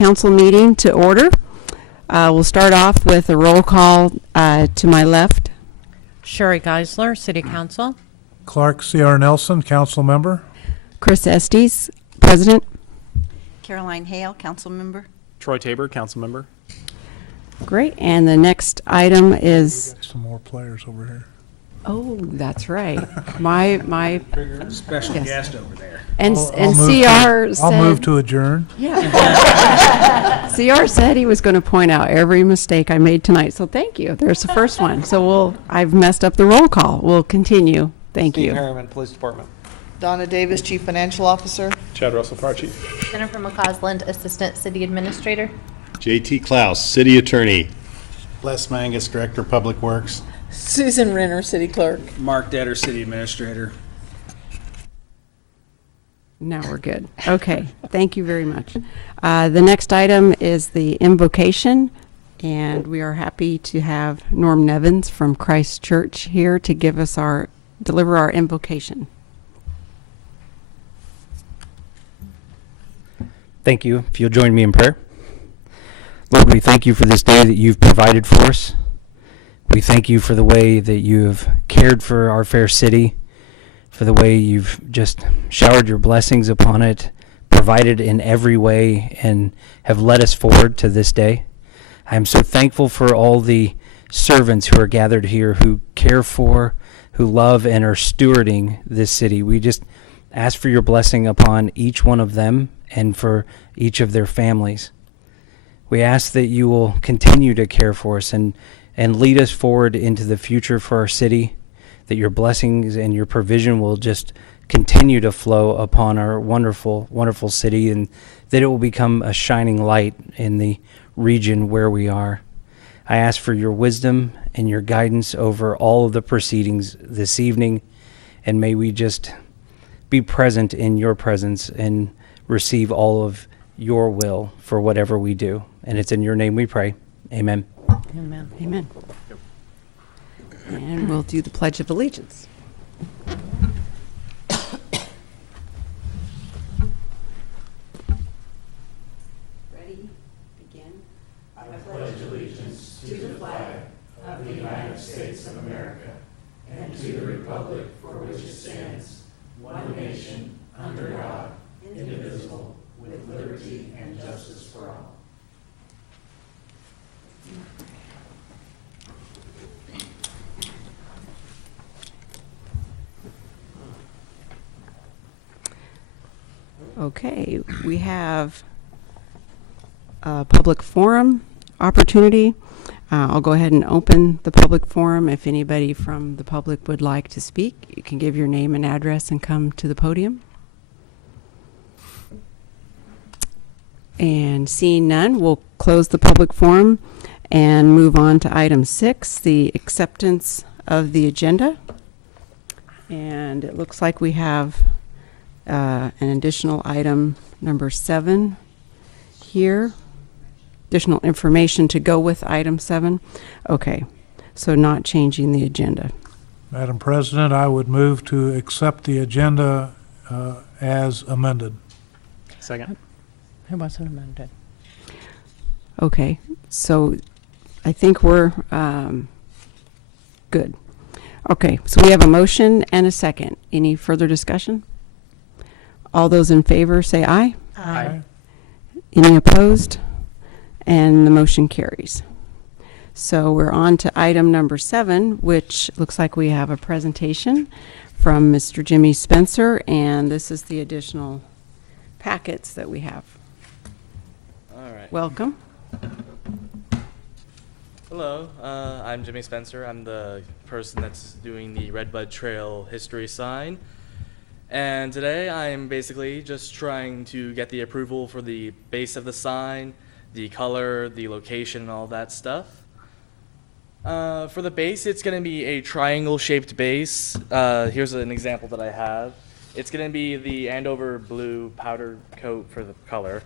Council meeting to order. We'll start off with a roll call to my left. Sherry Geisler, City Council. Clark C.R. Nelson, council member. Chris Estes, President. Caroline Hale, council member. Troy Tabor, council member. Great. And the next item is, Some more players over here. oh, that's right. My Special Yes. guest over there. and I'll and move CR I'll move said, to adjourn. yeah. CR said he was going to point out every mistake I made tonight. So thank you. There's the first one. So I've messed up the roll call. We'll continue. Thank Steve you. Harriman, Police Department. Donna Davis, Chief Financial Officer. Chad Russell, Fire Chief. Jennifer McCausland, Assistant City Administrator. JT Klaus, City Attorney. Les Mangus, Director of Public Works. Susan Renner, City Clerk. Mark Detter, City Administrator. Now we're good. Okay, thank you very much. The next item is the invocation, and we are happy to have Norm Nevins from Christ Church here to deliver our invocation. Thank you. If you'll join me in prayer. Lord, we thank you for this day that you've provided for us. We thank you for the way that you have cared for our fair city, for the way you've just showered your blessings upon it, provided in every way, and have led us forward to this day. I am so thankful for all the servants who are gathered here, who care for, who love, and are stewarding this city. We just ask for your blessing upon each one of them and for each of their families. We ask that you will continue to care for us and lead us forward into the future for our city, that your blessings and your provision will just continue to flow upon our wonderful, wonderful city, and that it will become a shining light in the region where we are. I ask for your wisdom and your guidance over all of the proceedings this evening, and may we just be present in your presence and receive all of your will for whatever we do. And it's in your name we pray. Amen. Amen. Amen. And we'll do the Pledge of Allegiance. Ready? Begin. I pledge allegiance to the flag of the United States of America and to the republic for which it stands, one nation, under God, indivisible, with liberty and justice for all. Okay, we have a public forum opportunity. I'll go ahead and open the public forum. If anybody from the public would like to speak, you can give your name and address and come to the podium. And seeing none, we'll close the public forum and move on to item 6, the acceptance of the agenda. And it looks like we have an additional item number 7 here. Additional information to go with item 7. Okay, so not changing the agenda. Madam President, I would move to accept the agenda as amended. Second. Who wants it amended? Okay, so I think we're good. Okay, so we have a motion and a second. Any further discussion? All those in favor say aye. Aye. Any opposed? And the motion carries. So we're on to item number 7, which looks like we have a presentation from Mr. Jimmy Spencer, and this is the additional packets that we have. All right. Welcome. Hello, I'm Jimmy Spencer. I'm the person that's doing the Redbud Trail history sign. And today I am basically just trying to get the approval for the base of the sign, the color, the location, and all that stuff. For the base, it's going to be a triangle-shaped base. Here's an example that I have. It's going to be the Andover blue powder coat for the color.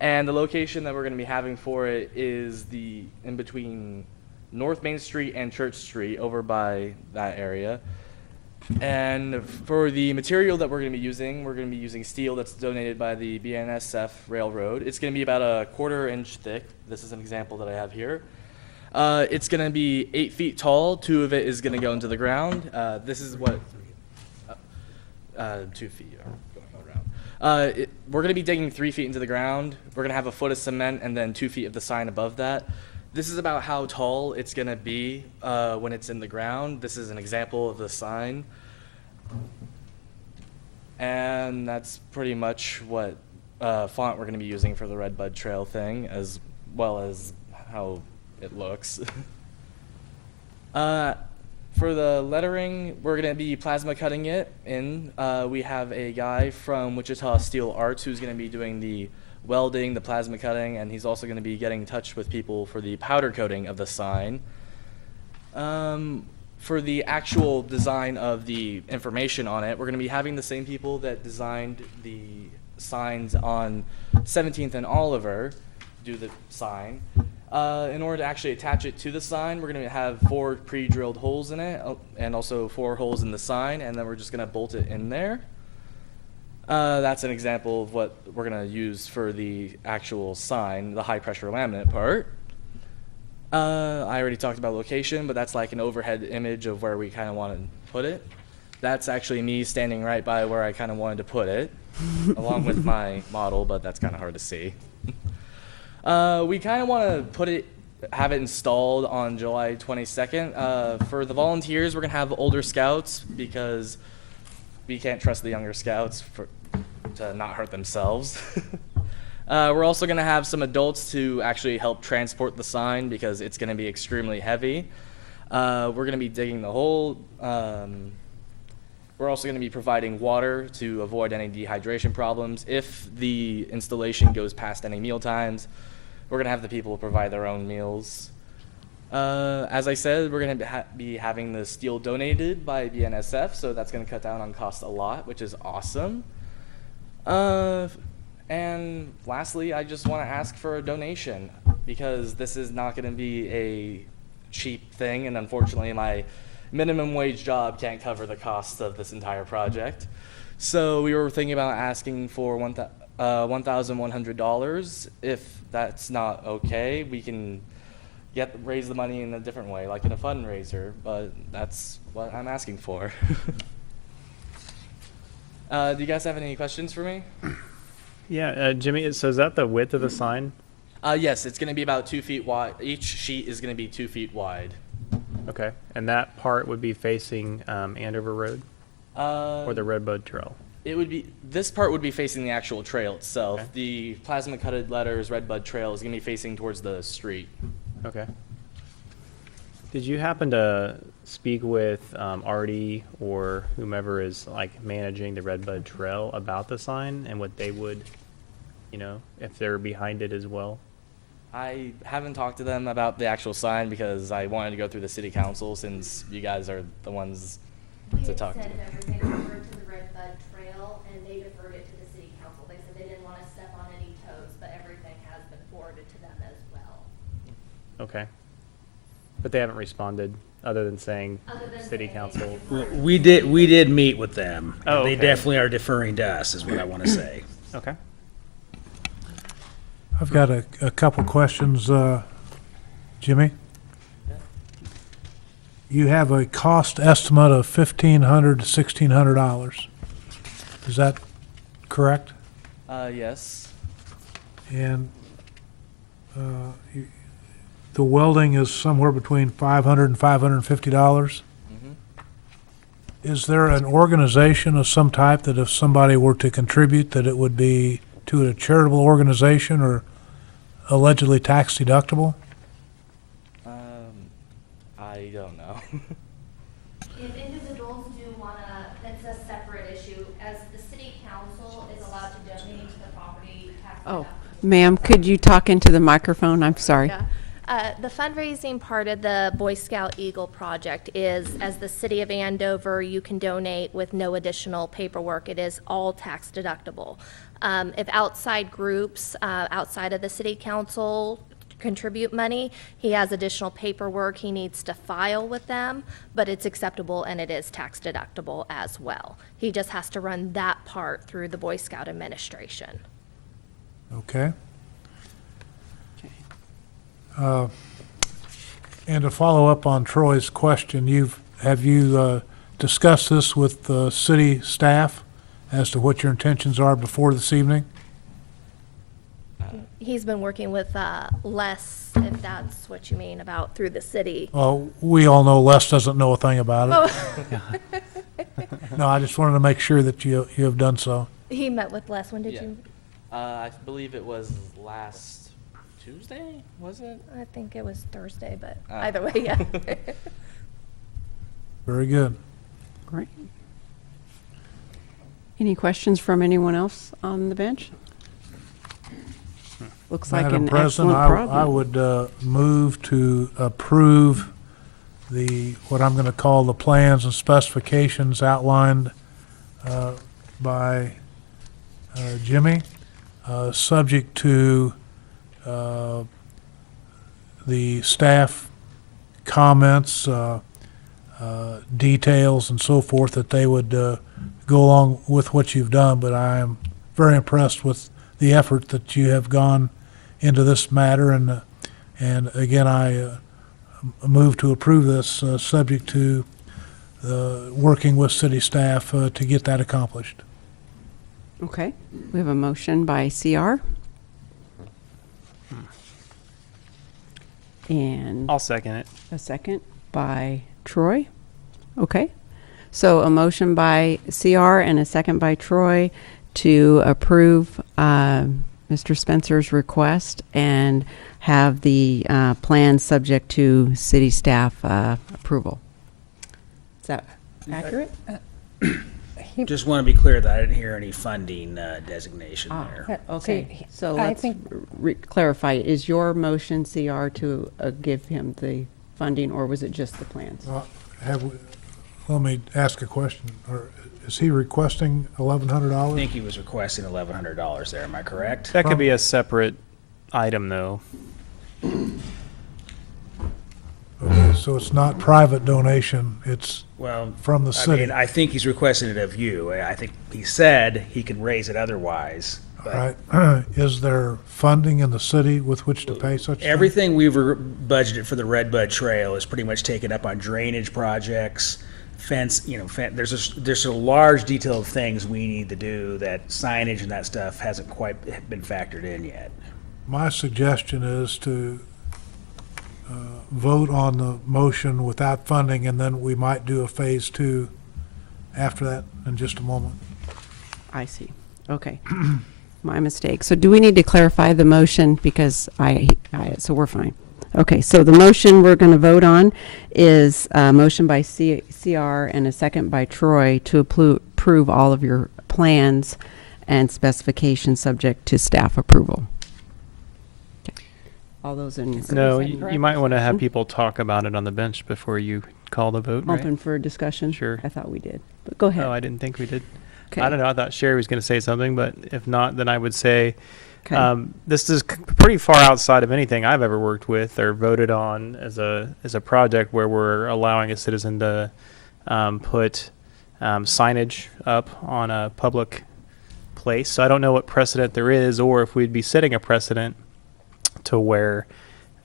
And the location that we're going to be having for it is in between North Main Street and Church Street, over by that area. And for the material that we're going to be using steel that's donated by the BNSF Railroad. It's going to be about a 1/4 inch thick. This is an example that I have here. It's going to be 8 feet tall. 2 of it is going to go into the ground. This is what 2 feet are going around. We're going to be digging 3 feet into the ground. We're going to have a foot of cement and then 2 feet of the sign above that. This is about how tall it's going to be when it's in the ground. This is an example of the sign. And that's pretty much what font we're going to be using for the Redbud Trail thing, as well as how it looks. For the lettering, we're going to be plasma cutting it in. We have a guy from Wichita Steel Arts who's going to be doing the welding, the plasma cutting, and he's also going to be getting in touch with people for the powder coating of the sign. For the actual design of the information on it, we're going to be having the same people that designed the signs on 17th and Oliver do the sign. In order to actually attach it to the sign, we're going to have 4 pre-drilled holes in it, and also 4 holes in the sign, and then we're just going to bolt it in there. That's an example of what we're going to use for the actual sign, the high-pressure laminate part. I already talked about location, but that's like an overhead image of where we kind of want to put it. That's actually me standing right by where I kind of wanted to put it, along with my model, but that's kind of hard to see. We kind of want to have it installed on July 22nd. For the volunteers, we're going to have older scouts because we can't trust the younger scouts to not hurt themselves. We're also going to have some adults to actually help transport the sign because it's going to be extremely heavy. We're going to be digging the hole. We're also going to be providing water to avoid any dehydration problems. If the installation goes past any meal times, we're going to have the people provide their own meals. As I said, we're going to be having the steel donated by BNSF, so that's going to cut down on cost a lot, which is awesome. And lastly, I just want to ask for a donation because this is not going to be a cheap thing, and unfortunately my minimum wage job can't cover the cost of this entire project. So we were thinking about asking for $1,100. If that's not okay, we can raise the money in a different way, like in a fundraiser, but that's what I'm asking for. Do you guys have any questions for me? Yeah, Jimmy, so is that the width of the sign? Yes, it's going to be about 2 feet wide. Each sheet is going to be 2 feet wide. Okay, and that part would be facing Andover Road or the Redbud Trail? This part would be facing the actual trail itself. Okay. The plasma cutted letters Redbud Trail is going to be facing towards the street. Okay. Did you happen to speak with Artie or whomever is like managing the Redbud Trail about the sign and what they would, if they're behind it as well? I haven't talked to them about the actual sign because I wanted to go through the city council since you guys are the ones to talk to. We had sent everything over to the Redbud Trail, and they deferred it to the city council. They said they didn't want to step on any toes, but everything has been forwarded to them as well. Okay. But they haven't responded other than saying city council. We did meet with them. Oh, They okay. definitely are deferring to us, is what I want to say. Okay. I've got a couple questions, Jimmy. You have a cost estimate of $1,500 to $1,600. Is that correct? Yes. And the welding is somewhere between $500 and $550. Is there an organization of some type that if somebody were to contribute, that it would be to a charitable organization or allegedly tax deductible? I don't know. If individuals do want to, that's a separate issue, as the city council is allowed to donate to the property tax Oh, deductible. ma'am, could you talk into the microphone? I'm sorry. Yeah. The fundraising part of the Boy Scout Eagle project is, as the city of Andover, you can donate with no additional paperwork. It is all tax deductible. If outside groups, outside of the city council, contribute money. He has additional paperwork he needs to file with them, but it's acceptable and it is tax deductible as well. He just has to run that part through the Boy Scout administration. Okay. And to follow up on Troy's question, have you discussed this with the city staff as to what your intentions are before this evening? He's been working with Les, if that's what you mean, about through the city. Well, we all know Les doesn't know a thing about it. No, I just wanted to make sure that you have done so. He met with Les. When did Yeah. you? I believe it was last Tuesday, was it? I think it was Thursday, but Ah. either way, yeah. Very good. Great. Any questions from anyone else on the bench? Looks like Madam an President, excellent I problem. would move to approve what I'm going to call the plans and specifications outlined by Jimmy, subject to the staff comments, details and so forth, that they would go along with what you've done. But I am very impressed with the effort that you have gone into this matter, and again, I move to approve this, subject to working with city staff to get that accomplished. Okay, we have a motion by CR. And I'll second it. a second by Troy. Okay, so a motion by CR and a second by Troy to approve Mr. Spencer's request and have the plan subject to city staff approval. Is that accurate? Just want to be clear that I didn't hear any funding designation there. Okay, so I let's think- clarify. Is your motion, CR, to give him the funding, or was it just the plans? Let me ask a question. Is he requesting I $1,100? think he was requesting $1,100 there, am I correct? That could be a separate item, though. Okay, so it's not private donation, it's Well, from the I city. mean, I think he's requesting it of you. I think he said he can raise it otherwise. All But right. Is there funding in the city with which to pay such? thing? everything we've budgeted for the Redbud Trail is pretty much taken up on drainage projects, fence, there's a large detail of things we need to do that signage and that stuff hasn't quite been factored in yet. My suggestion is to vote on the motion without funding, and then we might do a phase two after that in just a moment. I see. Okay. My mistake. So do we need to clarify the motion? Because so we're fine. Okay, so the motion we're going to vote on is a motion by CR and a second by Troy to approve all of your plans and specifications subject to staff approval. Okay. All those in. No, you might want to have people talk about it on the bench before you call the vote, right? Open for discussion? Sure. I thought we did, but go ahead. Oh, I didn't think we did. Okay. I don't know. I thought Sherry was going to say something, but if not, then I would say Okay. this is pretty far outside of anything I've ever worked with or voted on as a project where we're allowing a citizen to put signage up on a public place. So I don't know what precedent there is, or if we'd be setting a precedent to where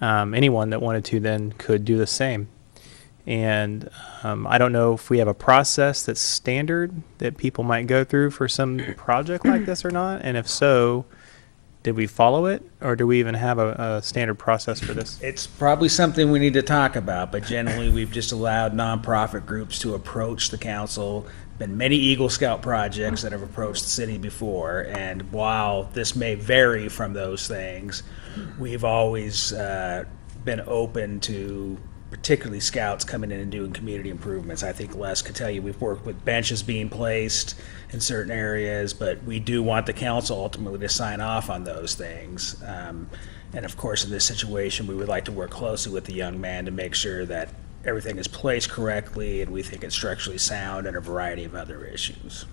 anyone that wanted to then could do the same. And I don't know if we have a process that's standard that people might go through for some project like this or not. And if so, did we follow it, or do we even have a standard process for this? It's probably something we need to talk about, but generally, we've just allowed nonprofit groups to approach the council. Been many Eagle Scout projects that have approached the city before, and while this may vary from those things, we've always been open to particularly scouts coming in and doing community improvements. I think Les could tell you we've worked with benches being placed in certain areas, but we do want the council ultimately to sign off on those things. And of course, in this situation, we would like to work closely with the young man to make sure that everything is placed correctly and we think it's structurally sound and a variety of other issues.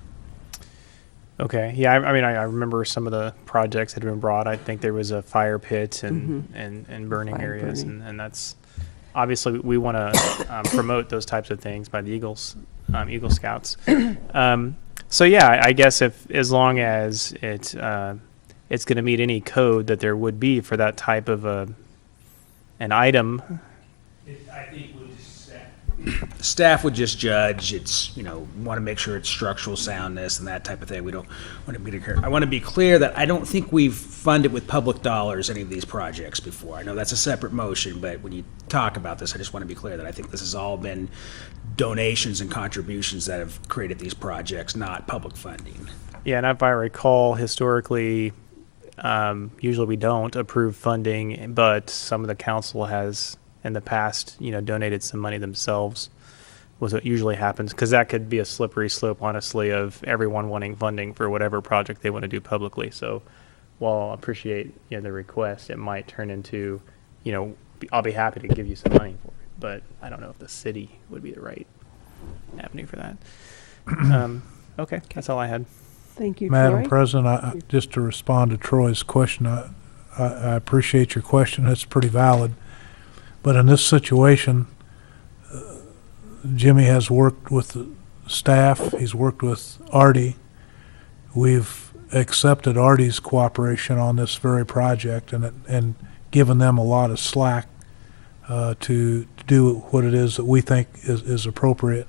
Okay, yeah, I mean, I remember some of the projects that had been brought. I think there was a fire pit and burning Fire areas, burning. and that's, obviously, we want to promote those types of things by the Eagle Scouts. So yeah, I guess as long as it's going to meet any code that there would be for that type of an item. I think staff would just judge. It's, want to make sure it's structural soundness and that type of thing. We don't want to be. I want to be clear that I don't think we've funded with public dollars any of these projects before. I know that's a separate motion, but when you talk about this, I just want to be clear that I think this has all been donations and contributions that have created these projects, not public funding. Yeah, and if I recall, historically, usually we don't approve funding, but some of the council has in the past, donated some money themselves. Was what usually happens, because that could be a slippery slope, honestly, of everyone wanting funding for whatever project they want to do publicly. So, while I appreciate the request, it might turn into, I'll be happy to give you some money for it, but I don't know if the city would be the right avenue for that. Okay, that's all I had. Thank you, Madam Troy. President, just to respond to Troy's question, I appreciate your question. It's pretty valid. But in this situation, Jimmy has worked with the staff. He's worked with Artie. We've accepted Artie's cooperation on this very project and given them a lot of slack to do what it is that we think is appropriate.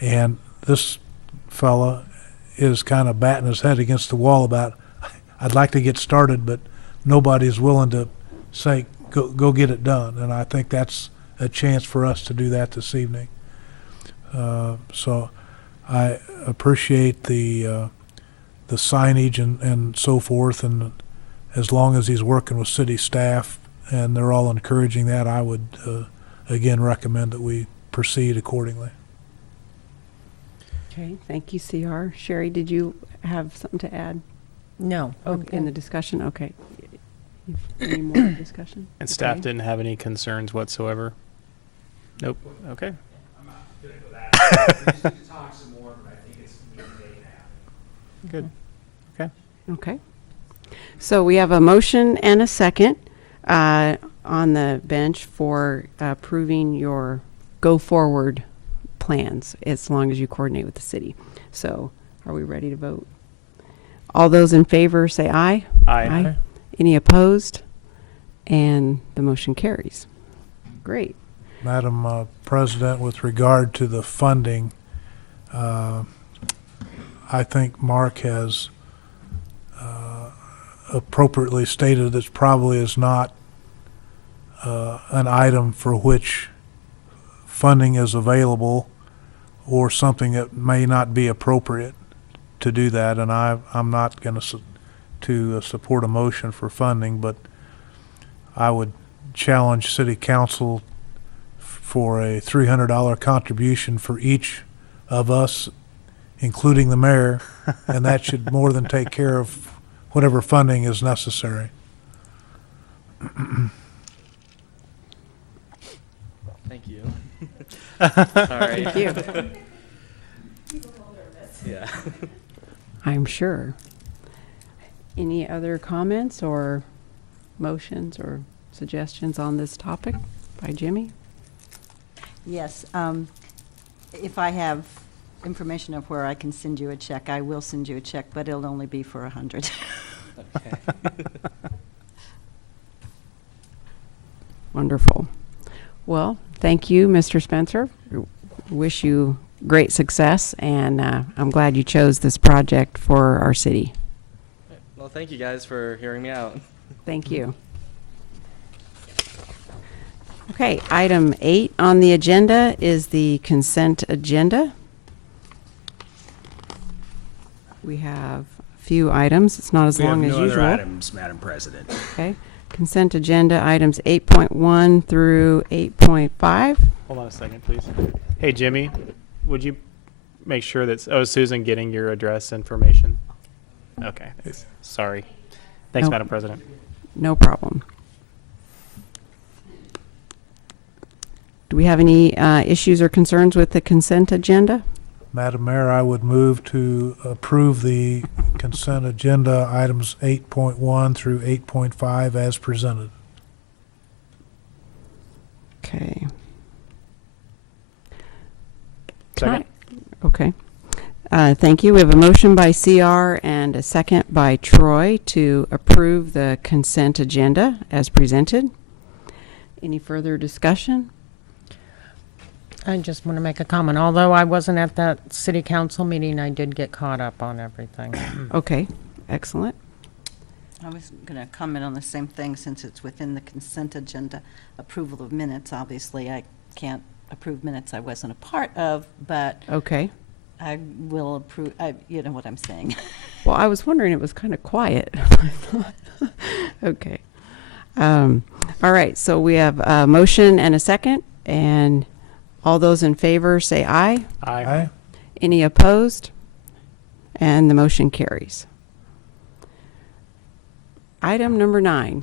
And this fella is kind of batting his head against the wall about, I'd like to get started, but nobody's willing to say, go get it done. And I think that's a chance for us to do that this evening. So I appreciate the signage and so forth, and as long as he's working with city staff and they're all encouraging that, I would again recommend that we proceed accordingly. Okay, thank you, CR. Sherry, did you have something to add? No. In the discussion? Okay. Any more discussion? And staff Okay. didn't have any concerns whatsoever? Nope. Okay. I'm not going to go that. We just need to talk some more, but I think it's Good. Okay. Okay. So we have a motion and a second on the bench for approving your go-forward plans, as long as you coordinate with the city. So are we ready to vote? All those in favor say aye. Aye. Any opposed? And the motion carries. Great. Madam President, with regard to the funding, I think Mark has appropriately stated this probably is not an item for which funding is available, or something that may not be appropriate to do that. And I'm not going to support a motion for funding, but I would challenge City Council for a $300 contribution for each of us, including the mayor, and that should more than take care of whatever funding is necessary. Thank you. All right. Thank you. Yeah. I'm sure. Any other comments or motions or suggestions on this topic by Jimmy? Yes, if I have information of where I can send you a check, I will send you a check, but it'll only be for 100. Okay. Wonderful. Well, thank you, Mr. Spencer. Wish you great success, and I'm glad you chose this project for our city. Well, thank you guys for hearing me out. Thank you. Okay, item 8 on the agenda is the consent agenda. We have a few items. It's not as We have long as no other usual. items, Madam President. Okay. Consent agenda items 8.1 through 8.5. Hold on a second, please. Hey, Jimmy, would you make sure that, Susan getting your address information? Okay, thanks. Sorry. Thanks, Nope. Madam President. No problem. Do we have any issues or concerns with the consent agenda? Madam Mayor, I would move to approve the consent agenda items 8.1 through 8.5 as presented. Okay. Second. Okay. Thank you. We have a motion by CR and a second by Troy to approve the consent agenda as presented. Any further discussion? I just want to make a comment. Although I wasn't at that city council meeting, I did get caught up on everything. Okay, excellent. I was going to comment on the same thing since it's within the consent agenda. Approval of minutes, obviously, I can't approve minutes I wasn't a part of, but Okay. I will approve, you know what I'm saying. Well, I was wondering, it was kind of quiet. Okay. All right, so we have a motion and a second, and all those in favor say aye. Aye. Any opposed? And the motion carries. Item number 9,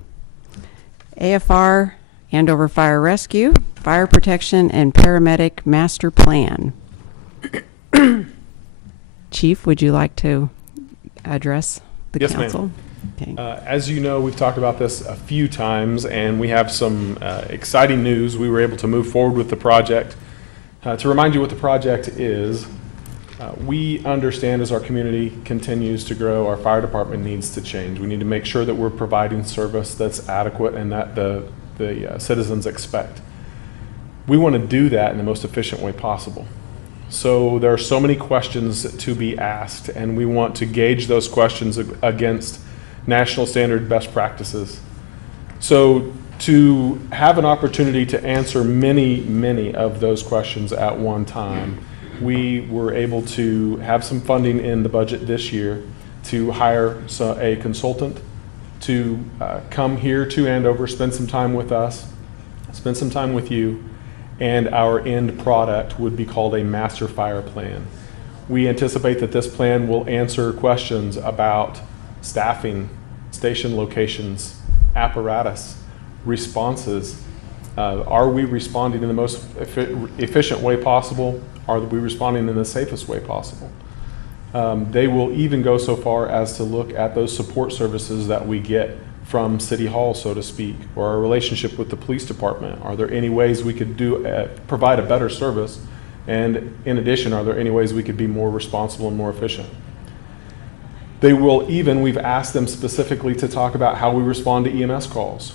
AFR Andover Fire Rescue, Fire Protection and Paramedic Master Plan. Chief, would you like to address the Yes, ma'am. council? Okay. As you know, we've talked about this a few times, and we have some exciting news. We were able to move forward with the project. To remind you what the project is, we understand as our community continues to grow, our fire department needs to change. We need to make sure that we're providing service that's adequate and that the citizens expect. We want to do that in the most efficient way possible. So there are so many questions to be asked, and we want to gauge those questions against national standard best practices. So to have an opportunity to answer many of those questions at one time, we were able to have some funding in the budget this year to hire a consultant to come here to Andover, spend some time with us, spend some time with you, and our end product would be called a master fire plan. We anticipate that this plan will answer questions about staffing, station locations, apparatus, responses. Are we responding in the most efficient way possible? Are we responding in the safest way possible? They will even go so far as to look at those support services that we get from City Hall, so to speak, or our relationship with the police department. Are there any ways we could provide a better service? And in addition, are there any ways we could be more responsible and more efficient? They will even, we've asked them specifically to talk about how we respond to EMS calls,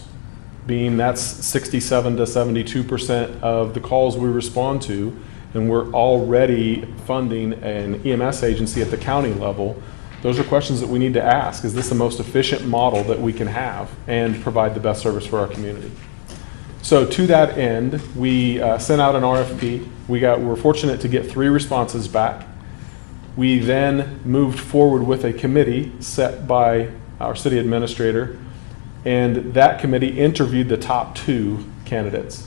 being that's 67 to 72% of the calls we respond to, and we're already funding an EMS agency at the county level. Those are questions that we need to ask. Is this the most efficient model that we can have and provide the best service for our community? So to that end, we sent out an RFP. We were fortunate to get 3 responses back. We then moved forward with a committee set by our city administrator, and that committee interviewed the top 2 candidates.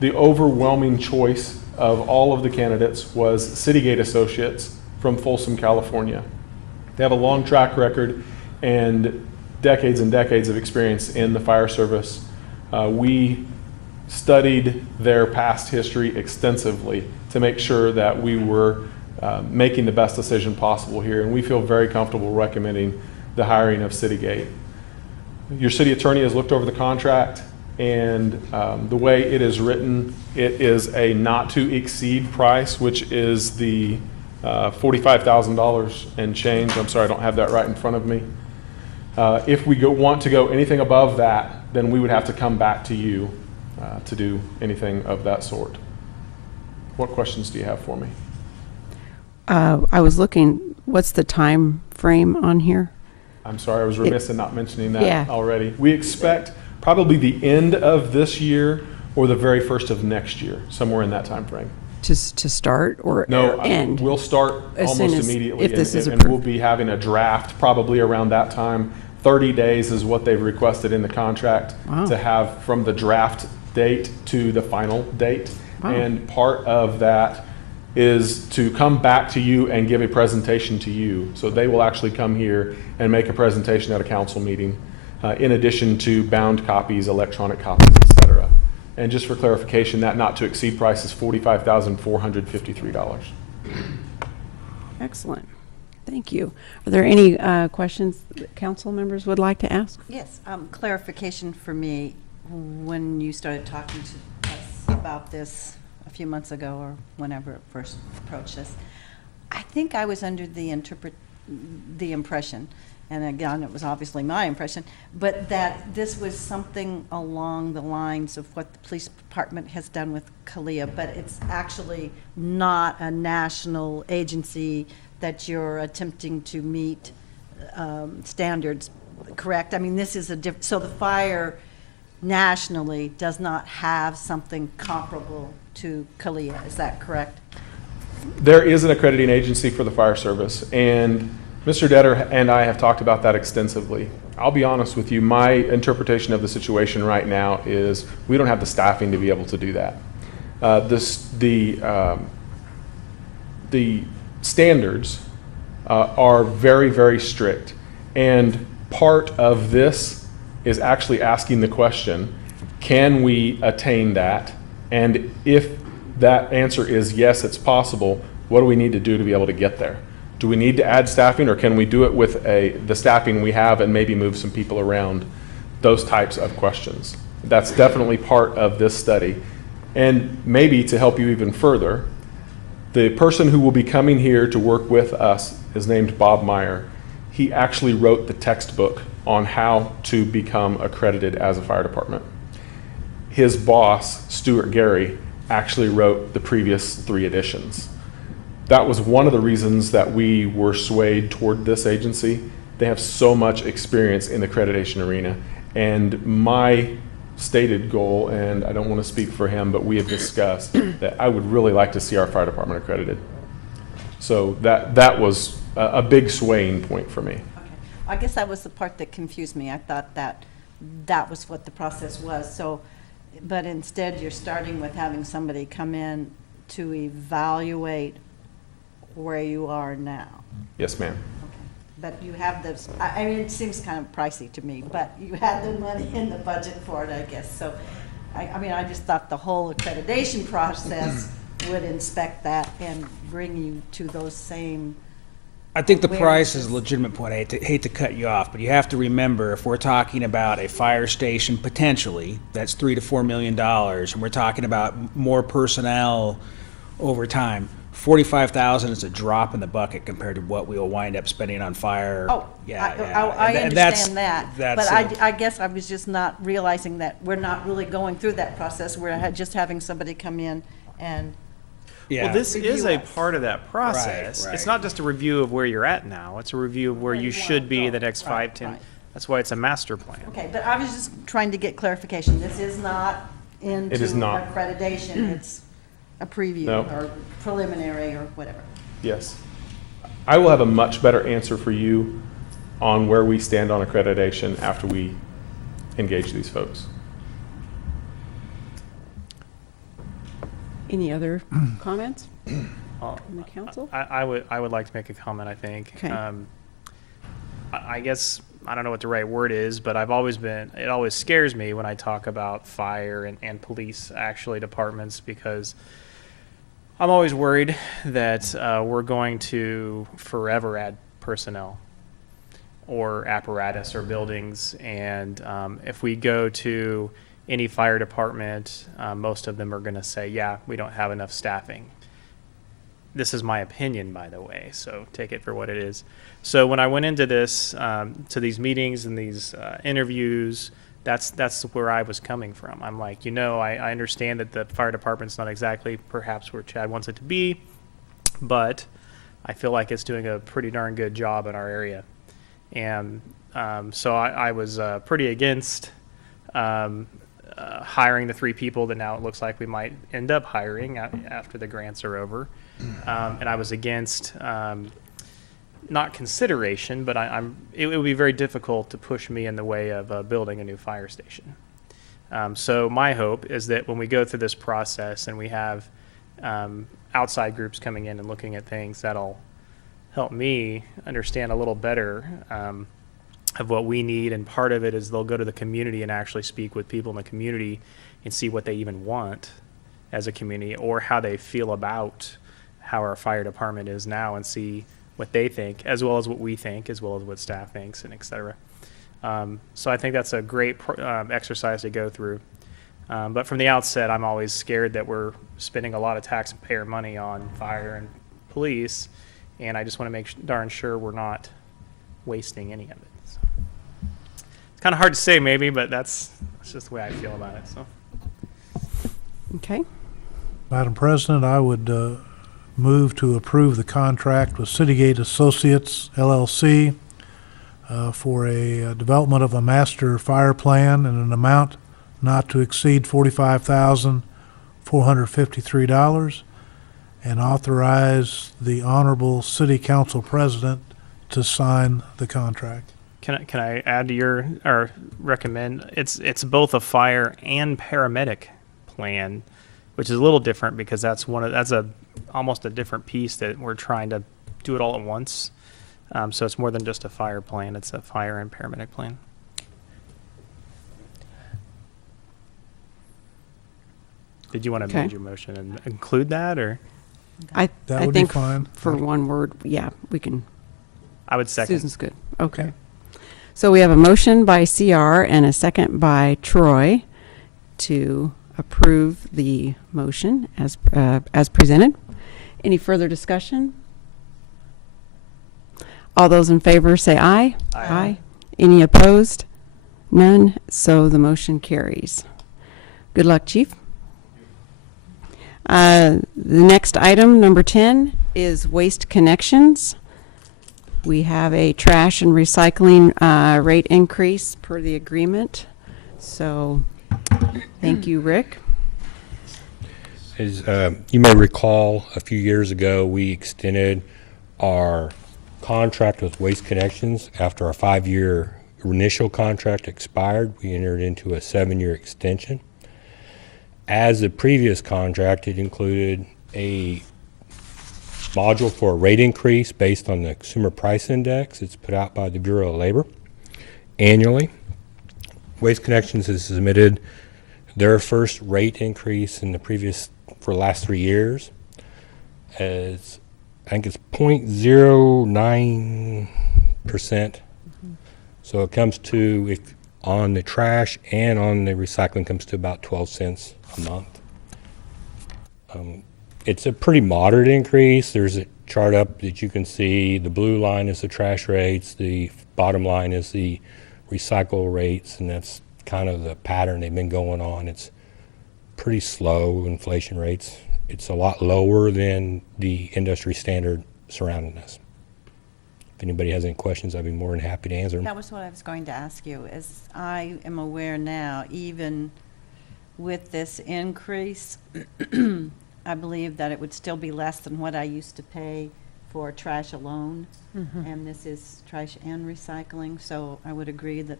The overwhelming choice of all of the candidates was Citygate Associates from Folsom, California. They have a long track record and decades of experience in the fire service. We studied their past history extensively to make sure that we were making the best decision possible here, and we feel very comfortable recommending the hiring of Citygate. Your city attorney has looked over the contract, and the way it is written, it is a not to exceed price, which is the $45,000 and change. I'm sorry, I don't have that right in front of me. If we want to go anything above that, then we would have to come back to you to do anything of that sort. What questions do you have for me? I was looking, what's the time frame on here? I'm sorry, I was remiss in not mentioning that Yeah. already. We expect probably the end of this year or the very first of next year, somewhere in that time frame. To start or end? We'll start As soon almost as- immediately, if this is and we'll approved. be having a draft probably around that time. 30 days is what they've requested in the contract Wow. to have from the draft date to the final date. Wow. And part of that is to come back to you and give a presentation to you. So they will actually come here and make a presentation at a council meeting, in addition to bound copies, electronic copies, et cetera. And just for clarification, that not to exceed price is $45,453. Excellent. Thank you. Are there any questions that council members would like to ask? Yes, clarification for me, when you started talking to us about this a few months ago or whenever it first approached us, I think I was under the impression, and again, it was obviously my impression, but that this was something along the lines of what the police department has done with CALEA, but it's actually not a national agency that you're attempting to meet standards, correct? I mean, this is so the fire nationally does not have something comparable to CALEA, is that correct? There is an accrediting agency for the fire service, and Mr. Detter and I have talked about that extensively. I'll be honest with you, my interpretation of the situation right now is we don't have the staffing to be able to do that. The standards are very, very strict, and part of this is actually asking the question, can we attain that? And if that answer is yes, it's possible, what do we need to do to be able to get there? Do we need to add staffing, or can we do it with the staffing we have and maybe move some people around? Those types of questions. That's definitely part of this study. And maybe to help you even further, the person who will be coming here to work with us is named Bob Meyer. He actually wrote the textbook on how to become accredited as a fire department. His boss, Stuart Gary, actually wrote the previous 3 editions. That was one of the reasons that we were swayed toward this agency. They have so much experience in the accreditation arena. And my stated goal, and I don't want to speak for him, but we have discussed that I would really like to see our fire department accredited. So that was a big swaying point for me. Okay. I guess that was the part that confused me. I thought that was what the process was. So, but instead you're starting with having somebody come in to evaluate where you are now. Yes, ma'am. Okay. But you have this, I mean, it seems kind of pricey to me, but you had the money in the budget for it, I guess. So, I mean, I just thought the whole accreditation process would inspect that and bring you to those same. I think the price is a legitimate point. I hate to cut you off, but you have to remember, if we're talking about a fire station potentially, that's $3 to $4 million, and we're talking about more personnel over time. $45,000 is a drop in the bucket compared to what we will wind up spending on fire. Oh, yeah, I understand that, but it. I guess I was just not realizing that we're not really going through that process. We're just having somebody come in and. Yeah. Well, this is a us. part of that process. Right. It's not just a review of where you're at now. It's a review of where you should be the next 5, 10. Right. That's why it's a master plan. Okay, but I was just trying to get clarification. This is not into It is not. accreditation. It's a preview No. or preliminary or whatever. Yes. I will have a much better answer for you on where we stand on accreditation after we engage these folks. Any other comments Uh, from the council? I would like to make a comment, I think. Okay. I guess, I don't know what the right word is, but it always scares me when I talk about fire and police, actually, departments, because I'm always worried that we're going to forever add personnel or apparatus or buildings. And if we go to any fire department, most of them are going to say, yeah, we don't have enough staffing. This is my opinion, by the way, so take it for what it is. So when I went into this, to these meetings and these interviews, that's where I was coming from. I'm like, I understand that the fire department's not exactly perhaps where Chad wants it to be, but I feel like it's doing a pretty darn good job in our area. And so I was pretty against hiring the 3 people that now it looks like we might end up hiring after the grants are over. And I was against not consideration, but it would be very difficult to push me in the way of building a new fire station. So my hope is that when we go through this process and we have outside groups coming in and looking at things, that'll help me understand a little better of what we need. And part of it is they'll go to the community and actually speak with people in the community and see what they even want as a community, or how they feel about how our fire department is now and see what they think, as well as what we think, as well as what staff thinks, and et cetera. So I think that's a great exercise to go through. But from the outset, I'm always scared that we're spending a lot of taxpayer money on fire and police, and I just want to make darn sure we're not wasting any of it. So. It's kind of hard to say, maybe, but that's just the way I feel about it. So. Okay. Madam President, I would move to approve the contract with Citygate Associates LLC for a development of a master fire plan in an amount not to exceed $45,453, and authorize the Honorable City Council President to sign the contract. Can I add to your, or recommend, it's both a fire and paramedic plan, which is a little different because that's almost a different piece that we're trying to do it all at once. So it's more than just a fire plan, it's a fire and paramedic plan. Did you want to amend your motion and include that, or? I That would be think fine. for one word, yeah, we can. I would second. Susan's good. Okay. So we have a motion by CR and a second by Troy to approve the motion as presented. Any further discussion? All those in favor say aye. Aye. Any opposed? None. So the motion carries. Good luck, Chief. The next item, number 10, is Waste Connections. We have a trash and recycling rate increase per the agreement. So, thank you, Rick. As you may recall, a few years ago, we extended our contract with Waste Connections. After our 5-year initial contract expired, we entered into a 7-year extension. As the previous contract, it included a module for a rate increase based on the Consumer Price Index. It's put out by the Bureau of Labor annually. Waste Connections has submitted their first rate increase in for the last 3 years. As I think it's 0.09%. So it comes to, if on the trash and on the recycling, comes to about 12 cents a month. It's a pretty moderate increase. There's a chart up that you can see. The blue line is the trash rates, the bottom line is the recycle rates, and that's kind of the pattern they've been going on. It's pretty slow inflation rates. It's a lot lower than the industry standard surrounding us. If anybody has any questions, I'd be more than happy to answer them. That was what I was going to ask you. As I am aware now, even with this increase, I believe that it would still be less than what I used to pay for trash alone. And this is trash and recycling, so I would agree that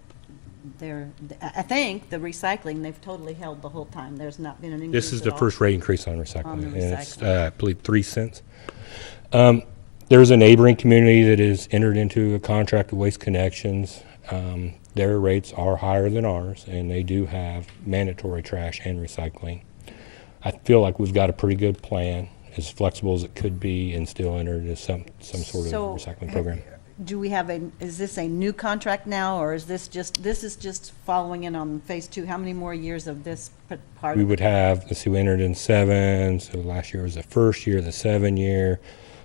I think the recycling, they've totally held the whole time. There's not been an increase This is the at all. first rate increase on recycling, On the and it's, recycling. I believe, 3 cents. There's a neighboring community that has entered into a contract with Waste Connections. Their rates are higher than ours, and they do have mandatory trash and recycling. I feel like we've got a pretty good plan, as flexible as it could be, and still enter into some sort of recycling program. Do we have is this a new contract now, or is this is just following in on phase 2? How many more years of this part? We of would have, let's see, we entered in 7, so last year was the first year, the 7-year.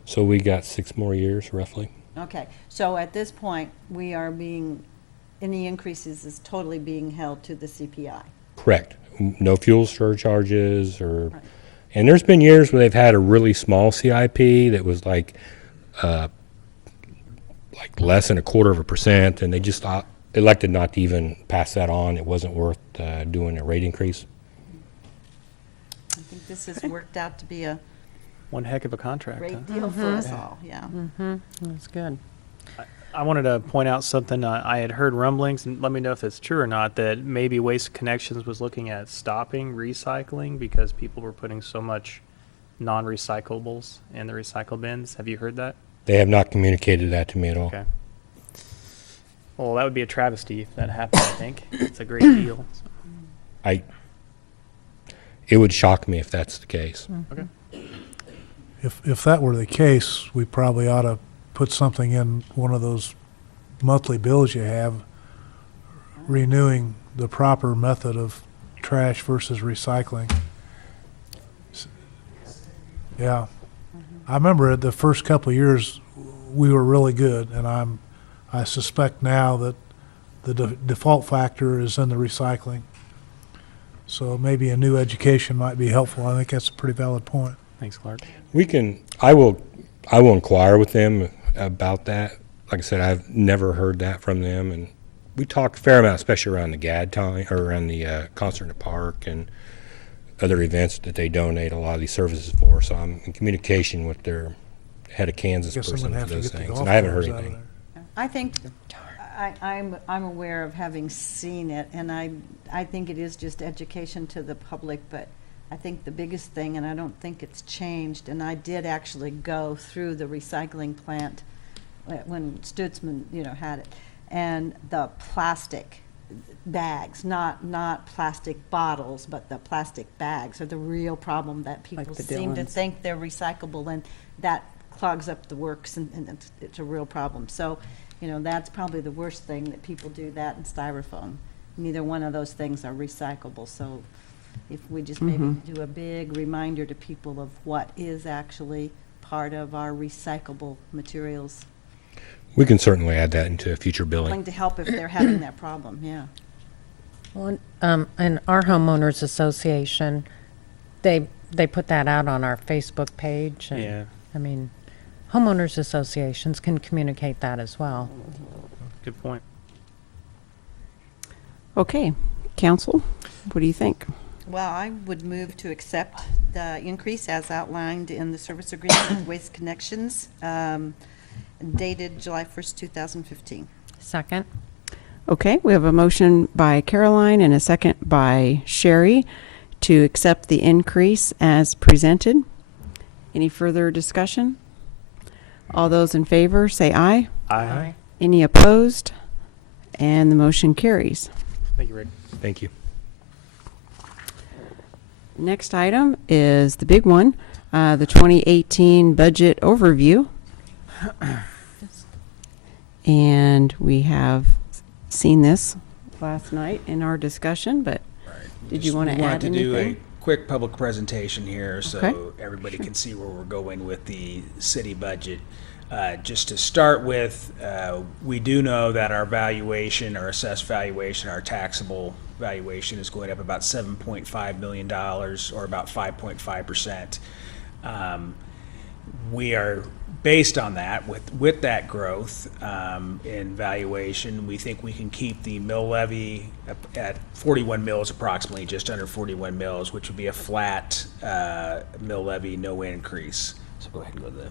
So we got 6 more years, roughly. Okay, so at this point, any increases is totally being held to the CPI. Correct. No fuel surcharges and there's been years where they've had a really small CIP that was like less than 0.25%, and they just elected not to even pass that on. It wasn't worth doing a rate increase. I think this has worked out to be a One heck of a contract. great deal for us all, yeah. That's good. I wanted to point out something. I had heard rumblings, and let me know if it's true or not, that maybe Waste Connections was looking at stopping recycling because people were putting so much non-recyclables in the recycle bins. Have you heard that? They have not communicated that to me at all. Okay. Well, that would be a travesty if that happened, I think. It's a great deal. It would shock me if that's the case. Okay. if that were the case, we probably ought to put something in one of those monthly bills you have, renewing the proper method of trash versus recycling. Yeah. I remember the first couple of years, we were really good, and I suspect now that the default factor is in the recycling. So maybe a new education might be helpful. I think that's a pretty valid point. Thanks, Clark. I will inquire with them about that. Like I said, I've never heard that from them, and we talk a fair amount, especially around the GAD time, or around the concert in the park and other events that they donate a lot of these services for. So I'm in communication with their head of Kansas Guess I'm person gonna for have to those get the things, golf and I haven't heard clubs out of anything. there. I think, I'm aware of having seen it, and I think it is just education to the public, but I think the biggest thing, and I don't think it's changed, and I did actually go through the recycling plant when Stutzman, had it, and the plastic bags, not plastic bottles, but the plastic bags are the real problem that people Like the seem to Dillons. think they're recyclable, and that clogs up the works, and it's a real problem. So, that's probably the worst thing, that people do that in styrofoam. Neither one of those things are recyclable, so if we just maybe do a big reminder to people of what is actually part of our recyclable materials, We can certainly add that into a future billing. willing to help if they're having that problem, yeah. Well, and our homeowners association, they put that out on our Facebook page. And, Yeah. I mean, homeowners associations can communicate that as well. Good point. Okay, council, what do you think? Well, I would move to accept the increase as outlined in the service agreement with Waste Connections, dated July 1st, 2015. Second? Okay, we have a motion by Caroline and a second by Sherry to accept the increase as presented. Any further discussion? All those in favor, say aye. Aye. Any opposed? And the motion carries. Thank you, Rick. Thank you. Next item is the big one, the 2018 budget overview. And we have seen this last night in our discussion, but did you want to add to do anything? a quick public presentation here so Okay. everybody can see where we're going with the city budget. Just to start with, we do know that our valuation, our assessed valuation, our taxable valuation is going up about $7.5 million, or about 5.5%. We are based on that, with that growth in valuation, we think we can keep the mill levy at 41 mills, approximately just under 41 mills, which would be a flat mill levy, no increase. So go ahead and go to the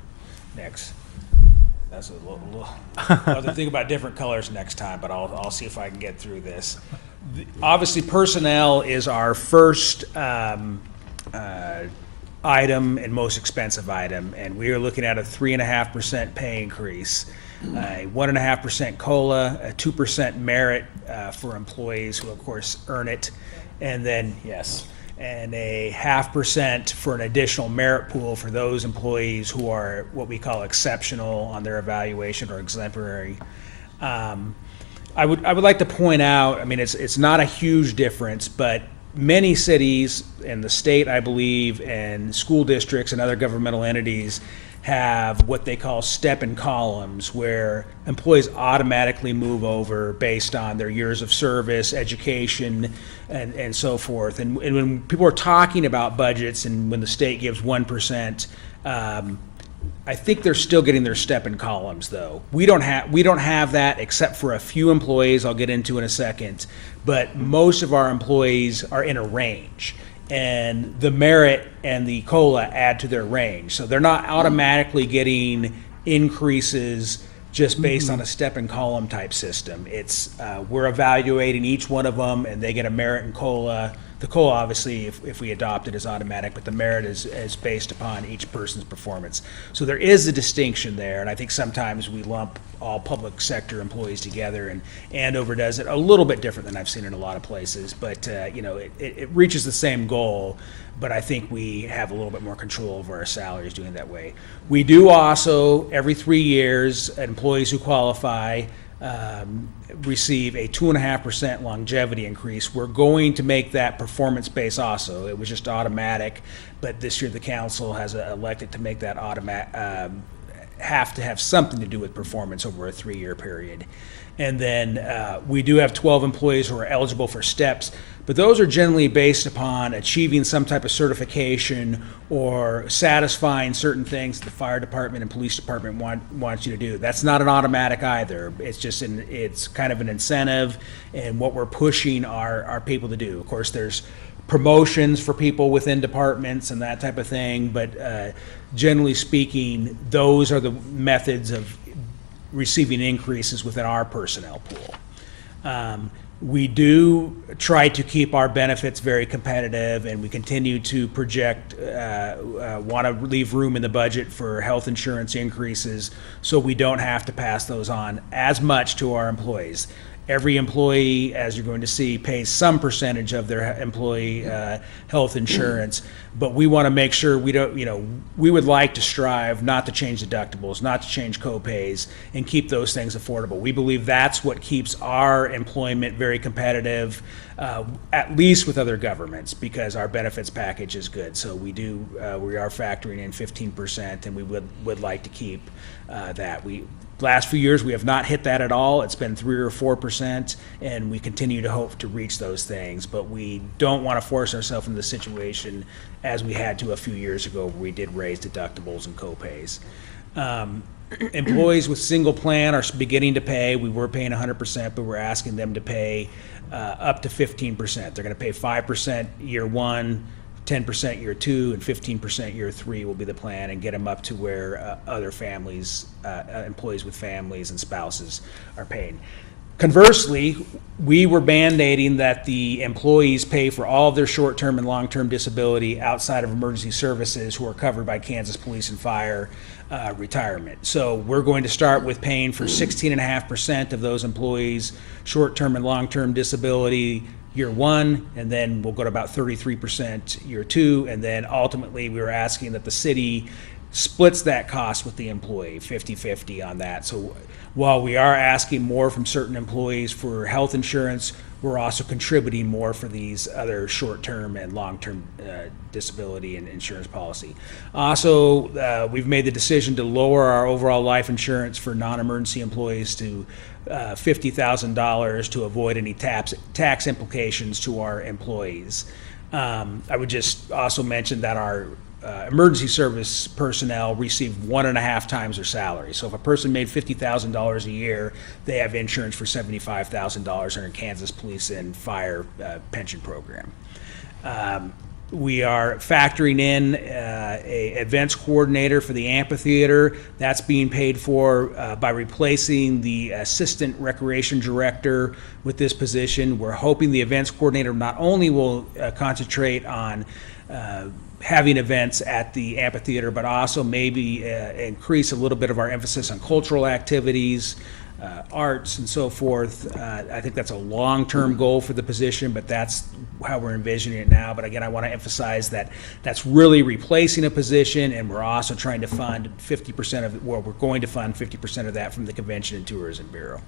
next. That's a little I'll have to think about different colors next time, but I'll see if I can get through this. Obviously, personnel is our first item and most expensive item, and we are looking at a 3.5% pay increase, a 1.5% COLA, a 2% merit for employees who, of course, earn it, and then, and a 0.5% for an additional merit pool for those employees who are what we call exceptional on their evaluation or exemplary. I would like to point out, I mean, it's not a huge difference, but many cities in the state, I believe, and school districts and other governmental entities have what they call step and columns, where employees automatically move over based on their years of service, education, and so forth. And when people are talking about budgets and when the state gives 1%, I think they're still getting their step and columns, though. We don't have that except for a few employees I'll get into in a second, but most of our employees are in a range, and the merit and the COLA add to their range. So they're not automatically getting increases just based on a step and column type system. It's we're evaluating each one of them, and they get a merit and COLA The COLA, obviously, if we adopt it, is automatic, but the merit is based upon each person's performance. So there is a distinction there, and I think sometimes we lump all public sector employees together, and Andover does it a little bit different than I've seen in a lot of places, but, it reaches the same goal, but I think we have a little bit more control over our salaries doing it that way. We do also, every 3 years, employees who qualify receive a 2.5% longevity increase. We're going to make that performance-based also. It was just automatic, but this year the council has elected to make that have to have something to do with performance over a 3-year period. And then we do have 12 employees who are eligible for steps, but those are generally based upon achieving some type of certification or satisfying certain things the fire department and police department wants you to do. That's not an automatic either. It's just it's kind of an incentive and what we're pushing our people to do. Of course, there's promotions for people within departments and that type of thing, but generally speaking, those are the methods of receiving increases within our personnel pool. We do try to keep our benefits very competitive, and we continue to project, want to leave room in the budget for health insurance increases so we don't have to pass those on as much to our employees. Every employee, as you're going to see, pays some percentage of their employee health insurance, but we want to make sure we don't, we would like to strive not to change deductibles, not to change co-pays, and keep those things affordable. We believe that's what keeps our employment very competitive, at least with other governments, because our benefits package is good. So we are factoring in 15%, and we would like to keep that. Last few years, we have not hit that at all. It's been 3 or 4%, and we continue to hope to reach those things. But we don't want to force ourselves into the situation as we had to a few years ago, where we did raise deductibles and co-pays. Employees with single plan are beginning to pay. We were paying 100%, but we're asking them to pay up to 15%. They're going to pay 5% year 1, 10% year 2, and 15% year 3 will be the plan, and get them up to where other families, employees with families and spouses are paying. Conversely, we were mandating that the employees pay for all of their short-term and long-term disability outside of emergency services who are covered by Kansas Police and Fire retirement. So we're going to start with paying for 16.5% of those employees' short-term and long-term disability year 1, and then we'll go to about 33% year 2, and then ultimately we were asking that the city splits that cost with the employee, 50-50 on that. So while we are asking more from certain employees for health insurance, we're also contributing more for these other short-term and long-term disability and insurance policy. Also, we've made the decision to lower our overall life insurance for non-emergency employees to $50,000 to avoid any tax implications to our employees. I would just also mention that our emergency service personnel receive 1.5 times their salary. So if a person made $50,000 a year, they have insurance for $75,000 under Kansas Police and Fire pension program. We are factoring in a events coordinator for the amphitheater. That's being paid for by replacing the assistant recreation director with this position. We're hoping the events coordinator not only will concentrate on having events at the amphitheater, but also maybe increase a little bit of our emphasis on cultural activities, arts and so forth. I think that's a long-term goal for the position, but that's how we're envisioning it now. But again, I want to emphasize that that's really replacing a position, and we're also trying to fund 50% of, well, we're going to fund 50% of that from the Convention and Tourism Bureau.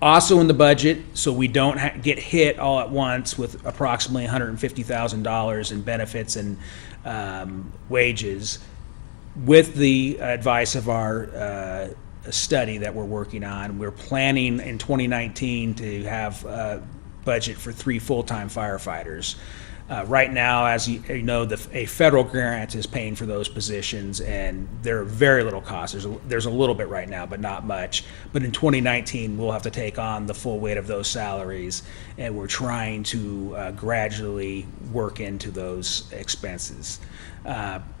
Also in the budget, so we don't get hit all at once with approximately $150,000 in benefits and wages, with the advice of our study that we're working on, we're planning in 2019 to have a budget for 3 full-time firefighters. Right now, as you know, a federal grant is paying for those positions, and they're very little cost. There's a little bit right now, but not much. But in 2019, we'll have to take on the full weight of those salaries, and we're trying to gradually work into those expenses.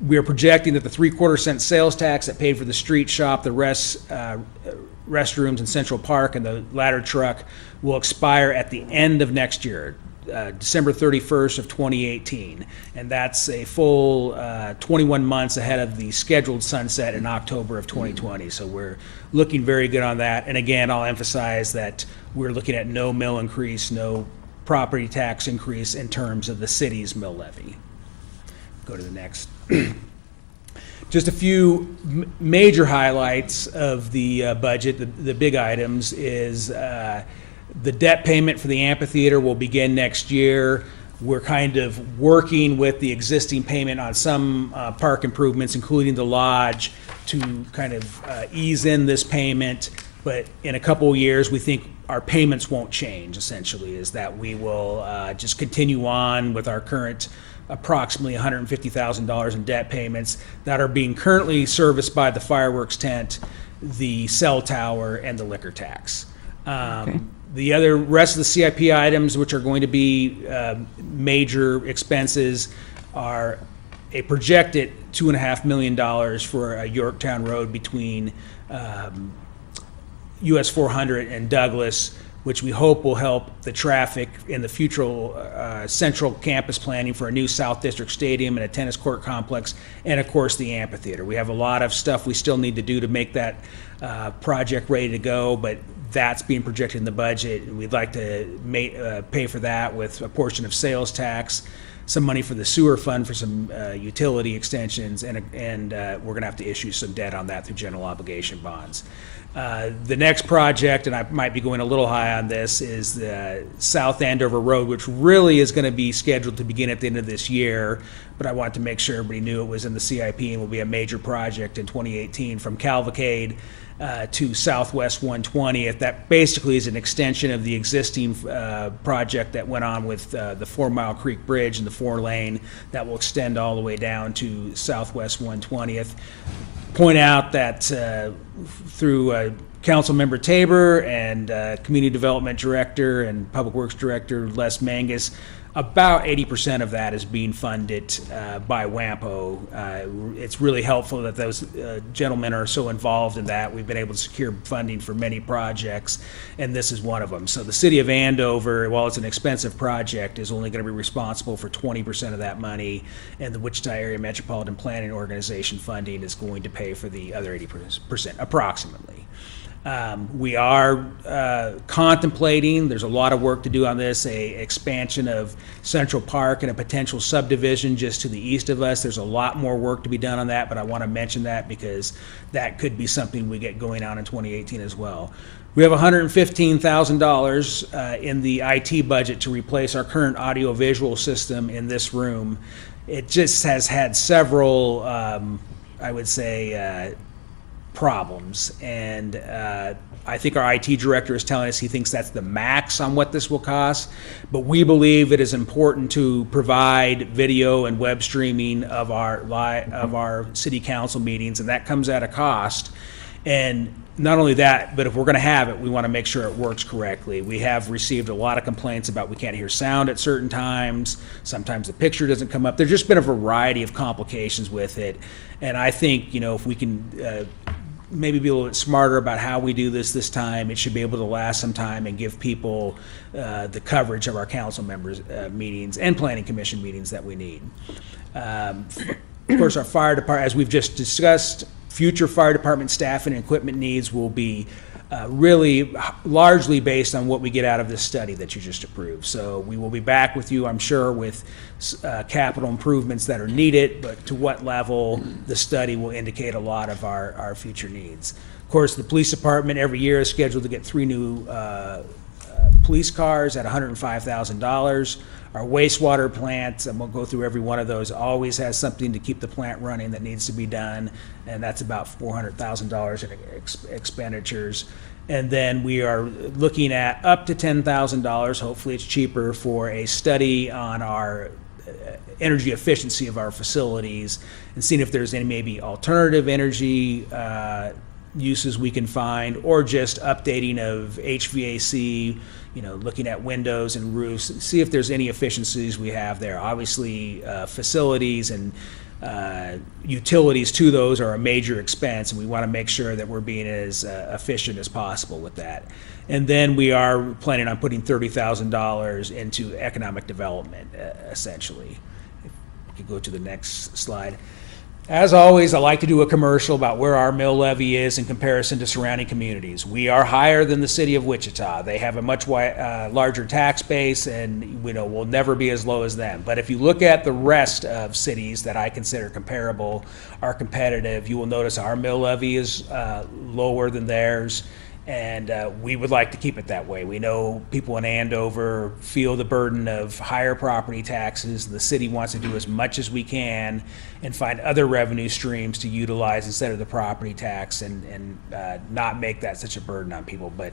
We are projecting that the 3/4 cent sales tax that paid for the street shop, the rest restrooms in Central Park and the ladder truck will expire at the end of next year, December 31st of 2018. And that's a full 21 months ahead of the scheduled sunset in October of 2020. So we're looking very good on that. And again, I'll emphasize that we're looking at no mill increase, no property tax increase in terms of the city's mill levy. Go to the next. Just a few major highlights of the budget. The big items is the debt payment for the amphitheater will begin next year. We're kind of working with the existing payment on some park improvements, including the lodge, to kind of ease in this payment. But in a couple of years, we think our payments won't change, essentially, is that we will just continue on with our current approximately $150,000 in debt payments that are being currently serviced by the fireworks tent, the cell tower, and the liquor tax. The rest of the CIP items, which are going to be major expenses, are a projected $2.5 million for a Yorktown Road between US 400 and Douglas, which we hope will help the traffic in the future central campus planning for a new South District Stadium and a tennis court complex, and of course the amphitheater. We have a lot of stuff we still need to do to make that project ready to go, but that's being projected in the budget, and we'd like to pay for that with a portion of sales tax, some money for the sewer fund for some utility extensions, and we're going to have to issue some debt on that through general obligation bonds. The next project, and I might be going a little high on this, is the South Andover Road, which really is going to be scheduled to begin at the end of this year, but I wanted to make sure everybody knew it was in the CIP and will be a major project in 2018 from Cavalcade to Southwest 120th. That basically is an extension of the existing project that went on with the 4 Mile Creek Bridge and the 4-lane that will extend all the way down to Southwest 120th. Point out that through Councilmember Tabor and Community Development Director and Public Works Director Les Mangus, about 80% of that is being funded by WAMPO. It's really helpful that those gentlemen are so involved in that. We've been able to secure funding for many projects, and this is one of them. So the city of Andover, while it's an expensive project, is only going to be responsible for 20% of that money, and the Wichita Area Metropolitan Planning Organization funding is going to pay for the other 80%, approximately. We are contemplating, there's a lot of work to do on this, a expansion of Central Park and a potential subdivision just to the east of us. There's a lot more work to be done on that, but I want to mention that because that could be something we get going on in 2018 as well. We have $115,000 in the IT budget to replace our current audiovisual system in this room. It just has had several, I would say, problems, and I think our IT director is telling us he thinks that's the max on what this will cost, but we believe it is important to provide video and web streaming of our city council meetings, and that comes at a cost. And not only that, but if we're going to have it, we want to make sure it works correctly. We have received a lot of complaints about we can't hear sound at certain times. Sometimes the picture doesn't come up. There's just been a variety of complications with it, and I think, if we can maybe be a little bit smarter about how we do this time, it should be able to last some time and give people the coverage of our council members' meetings and planning commission meetings that we need. Of course, our fire department, as we've just discussed, future fire department staff and equipment needs will be really largely based on what we get out of this study that you just approved. So we will be back with you, I'm sure, with capital improvements that are needed, but to what level, the study will indicate a lot of our future needs. Of course, the police department every year is scheduled to get 3 new police cars at $105,000. Our wastewater plant, and we'll go through every one of those, always has something to keep the plant running that needs to be done, and that's about $400,000 in expenditures. And then we are looking at up to $10,000, hopefully it's cheaper, for a study on our energy efficiency of our facilities and seeing if there's any maybe alternative energy uses we can find, or just updating of HVAC, looking at windows and roofs, see if there's any efficiencies we have there. Obviously, facilities and utilities to those are a major expense, and we want to make sure that we're being as efficient as possible with that. And then we are planning on putting $30,000 into economic development, essentially. If we could go to the next slide. As always, I like to do a commercial about where our mill levy is in comparison to surrounding communities. We are higher than the city of Wichita. They have a much larger tax base, and we'll never be as low as them. But if you look at the rest of cities that I consider comparable, are competitive, you will notice our mill levy is lower than theirs. And we would like to keep it that way. We know people in Andover feel the burden of higher property taxes. The city wants to do as much as we can and find other revenue streams to utilize instead of the property tax, and not make that such a burden on people. But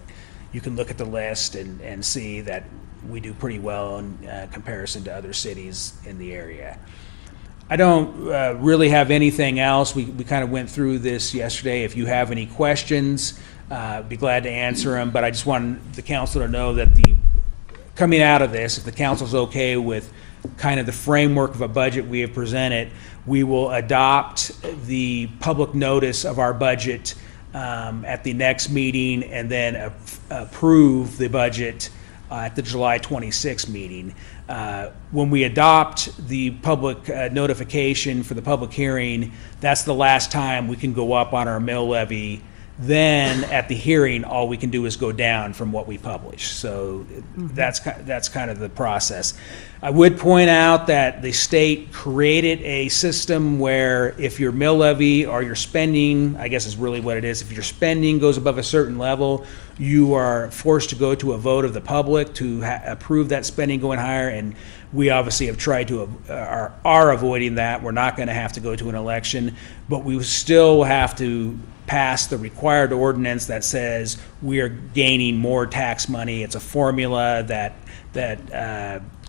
you can look at the list and see that we do pretty well in comparison to other cities in the area. I don't really have anything else. We kind of went through this yesterday. If you have any questions, be glad to answer them, but I just want the council to know that coming out of this, if the council's okay with kind of the framework of a budget we have presented, we will adopt the public notice of our budget at the next meeting, and then approve the budget at the July 26th meeting. When we adopt the public notification for the public hearing, that's the last time we can go up on our mill levy. Then at the hearing, all we can do is go down from what we publish. So that's kind of the process. I would point out that the state created a system where if your mill levy or your spending, I guess is really what it is, if your spending goes above a certain level, you are forced to go to a vote of the public to approve that spending going higher. And we obviously have tried to, are avoiding that. We're not going to have to go to an election, but we still have to pass the required ordinance that says we are gaining more tax money. It's a formula that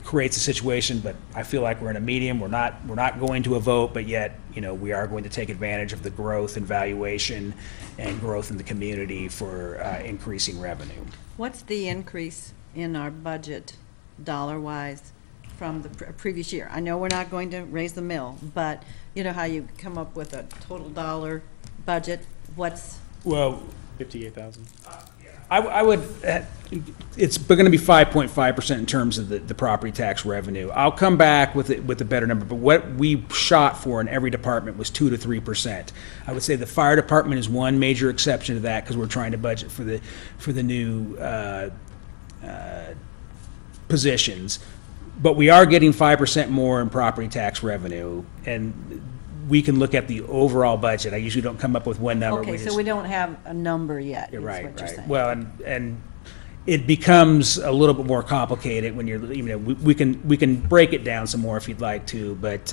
creates a situation, but I feel like we're in a medium. We're not going to a vote, but yet, we are going to take advantage of the growth and valuation and growth in the community for increasing revenue. What's the increase in our budget, dollar-wise, from the previous year? I know we're not going to raise the mill, but you know how you come up with a total dollar budget? What's? Well, 58,000. I would, it's going to be 5.5% in terms of the property tax revenue. I'll come back with a better number, but what we shot for in every department was 2 to 3%. I would say the fire department is one major exception to that, because we're trying to budget for the new positions. But we are getting 5% more in property tax revenue, and we can look at the overall budget. I usually don't come up with one number. Okay, so we don't have a number yet, is right, what you're saying. Well, and it becomes a little bit more complicated when we can break it down some more if you'd like to, but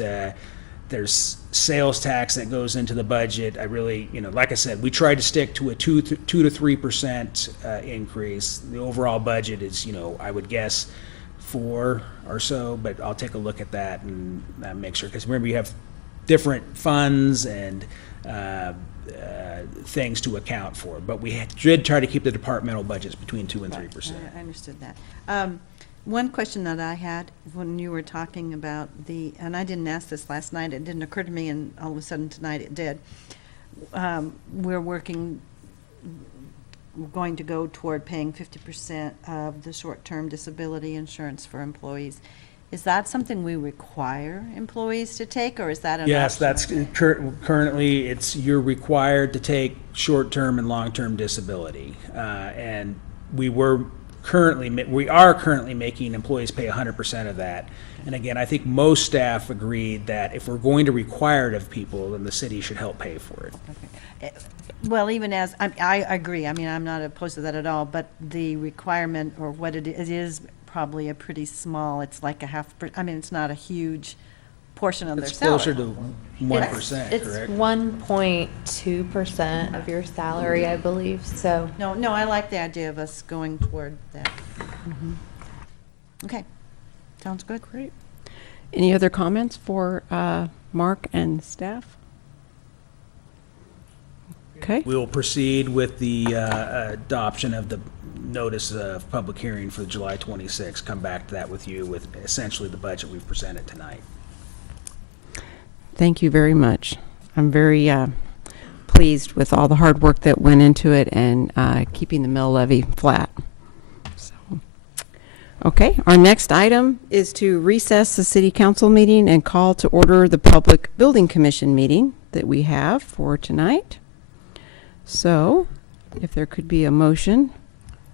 there's sales tax that goes into the budget. I really, like I said, we tried to stick to a 2 to 3% increase. The overall budget is, I would guess 4 or so, but I'll take a look at that and make sure, because remember, you have different funds and things to account for, but we did try to keep the departmental budgets between 2 and 3%. I understood that. One question that I had when you were talking about and I didn't ask this last night, it didn't occur to me, and all of a sudden tonight it did. We're going to go toward paying 50% of the short-term disability insurance for employees. Is that something we require employees to take, or is that an option? Yes, that's currently, you're required to take short-term and long-term disability. And we are currently making employees pay 100% of that. And again, I think most staff agreed that if we're going to require it of people, then the city should help pay for it. Okay. Well, even as, I agree, I'm not opposed to that at all, but the requirement, or what it is probably a pretty small, it's like it's not a huge portion of their salary. It's closer to 1%, It's correct? 1.2% of your salary, I believe, so. No, I like the idea of us going toward that. Okay, sounds good. Great. Any other comments for Mark and staff? Okay. We will proceed with the adoption of the notice of public hearing for July 26th. Come back to that with you with essentially the budget we've presented tonight. Thank you very much. I'm very pleased with all the hard work that went into it and keeping the mill levy flat. So, okay, our next item is to recess the city council meeting and call to order the Public Building Commission meeting that we have for tonight. So, if there could be a motion.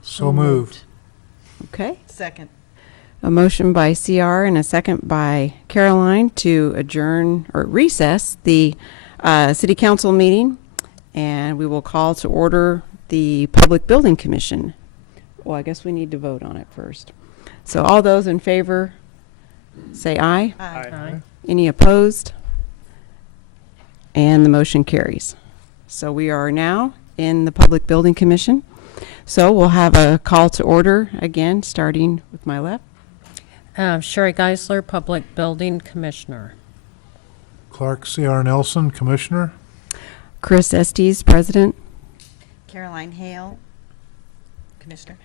So moved. Okay. Second. A motion by CR and a second by Caroline to adjourn or recess the city council meeting, and we will call to order the Public Building Commission. Well, I guess we need to vote on it first. So all those in favor, say aye. Aye. Any opposed? And the motion carries. So we are now in the Public Building Commission. So we'll have a call to order again, starting with my left. Sherry Geisler, Public Building Commissioner. Clark C.R. Nelson, Commissioner. Chris Estes, President. Caroline Hale, Commissioner.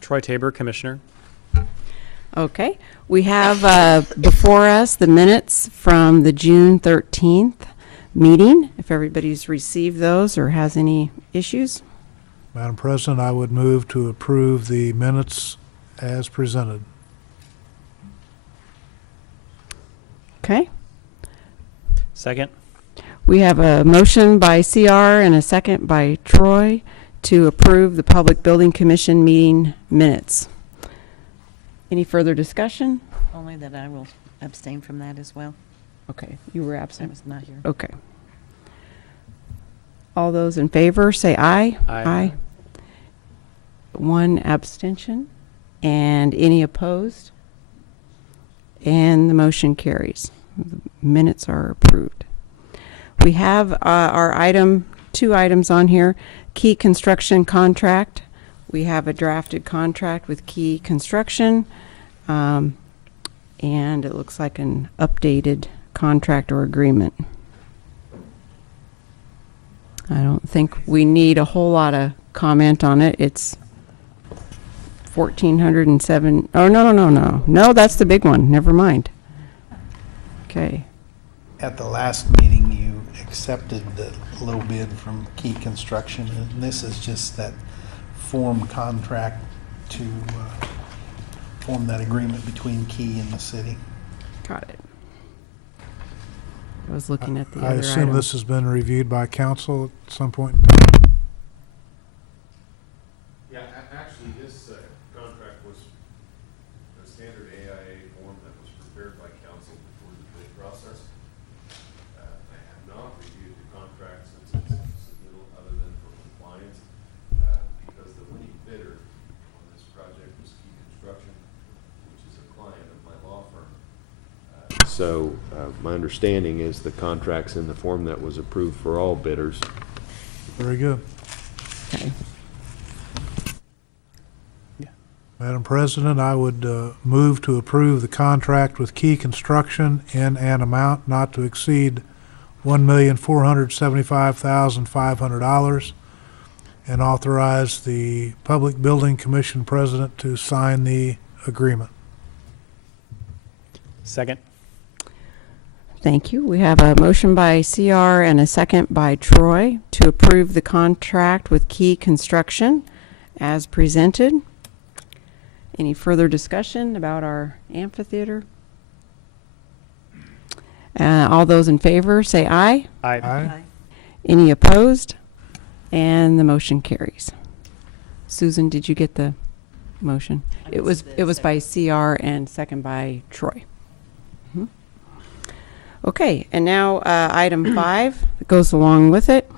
Troy Tabor, Commissioner. Okay. We have before us the minutes from the June 13th meeting. If everybody's received those or has any issues. Madam President, I would move to approve the minutes as presented. Okay. Second. We have a motion by CR and a second by Troy to approve the Public Building Commission meeting minutes. Any further discussion? Only that I will abstain from that as well. Okay, you were I absent. was not here. Okay. All those in favor, say aye. Aye. One abstention. And any opposed? And the motion carries. The minutes are approved. We have our two items on here. Key Construction contract. We have a drafted contract with Key Construction. And it looks like an updated contract or agreement. I don't think we need a whole lot of comment on it. It's 1,407. Oh, no, that's the big one. Never mind. Okay. At the last meeting, you accepted the low bid from Key Construction, and this is just that form contract to form that agreement between Key and the city. Got it. I was looking at the I other assume item. this has been reviewed by council at some point in time. Yeah, actually, this contract was a standard AIA form that was prepared by council before the bid process. I have not reviewed the contract since its submittal, other than for compliance, because the winning bidder on this project was Key Construction, which is a client of my law firm. So my understanding is the contract's in the form that was approved for all bidders. Very good. Okay. Madam President, I would move to approve the contract with Key Construction in an amount not to exceed $1,475,500 and authorize the Public Building Commission President to sign the agreement. Second. Thank you. We have a motion by CR and a second by Troy to approve the contract with Key Construction as presented. Any further discussion about our amphitheater? All those in favor, say aye. Aye. Aye. Any opposed? And the motion carries. Susan, did you get the motion? It was by CR and second by Troy. Mhm. Okay, and now item 5 that goes along with it.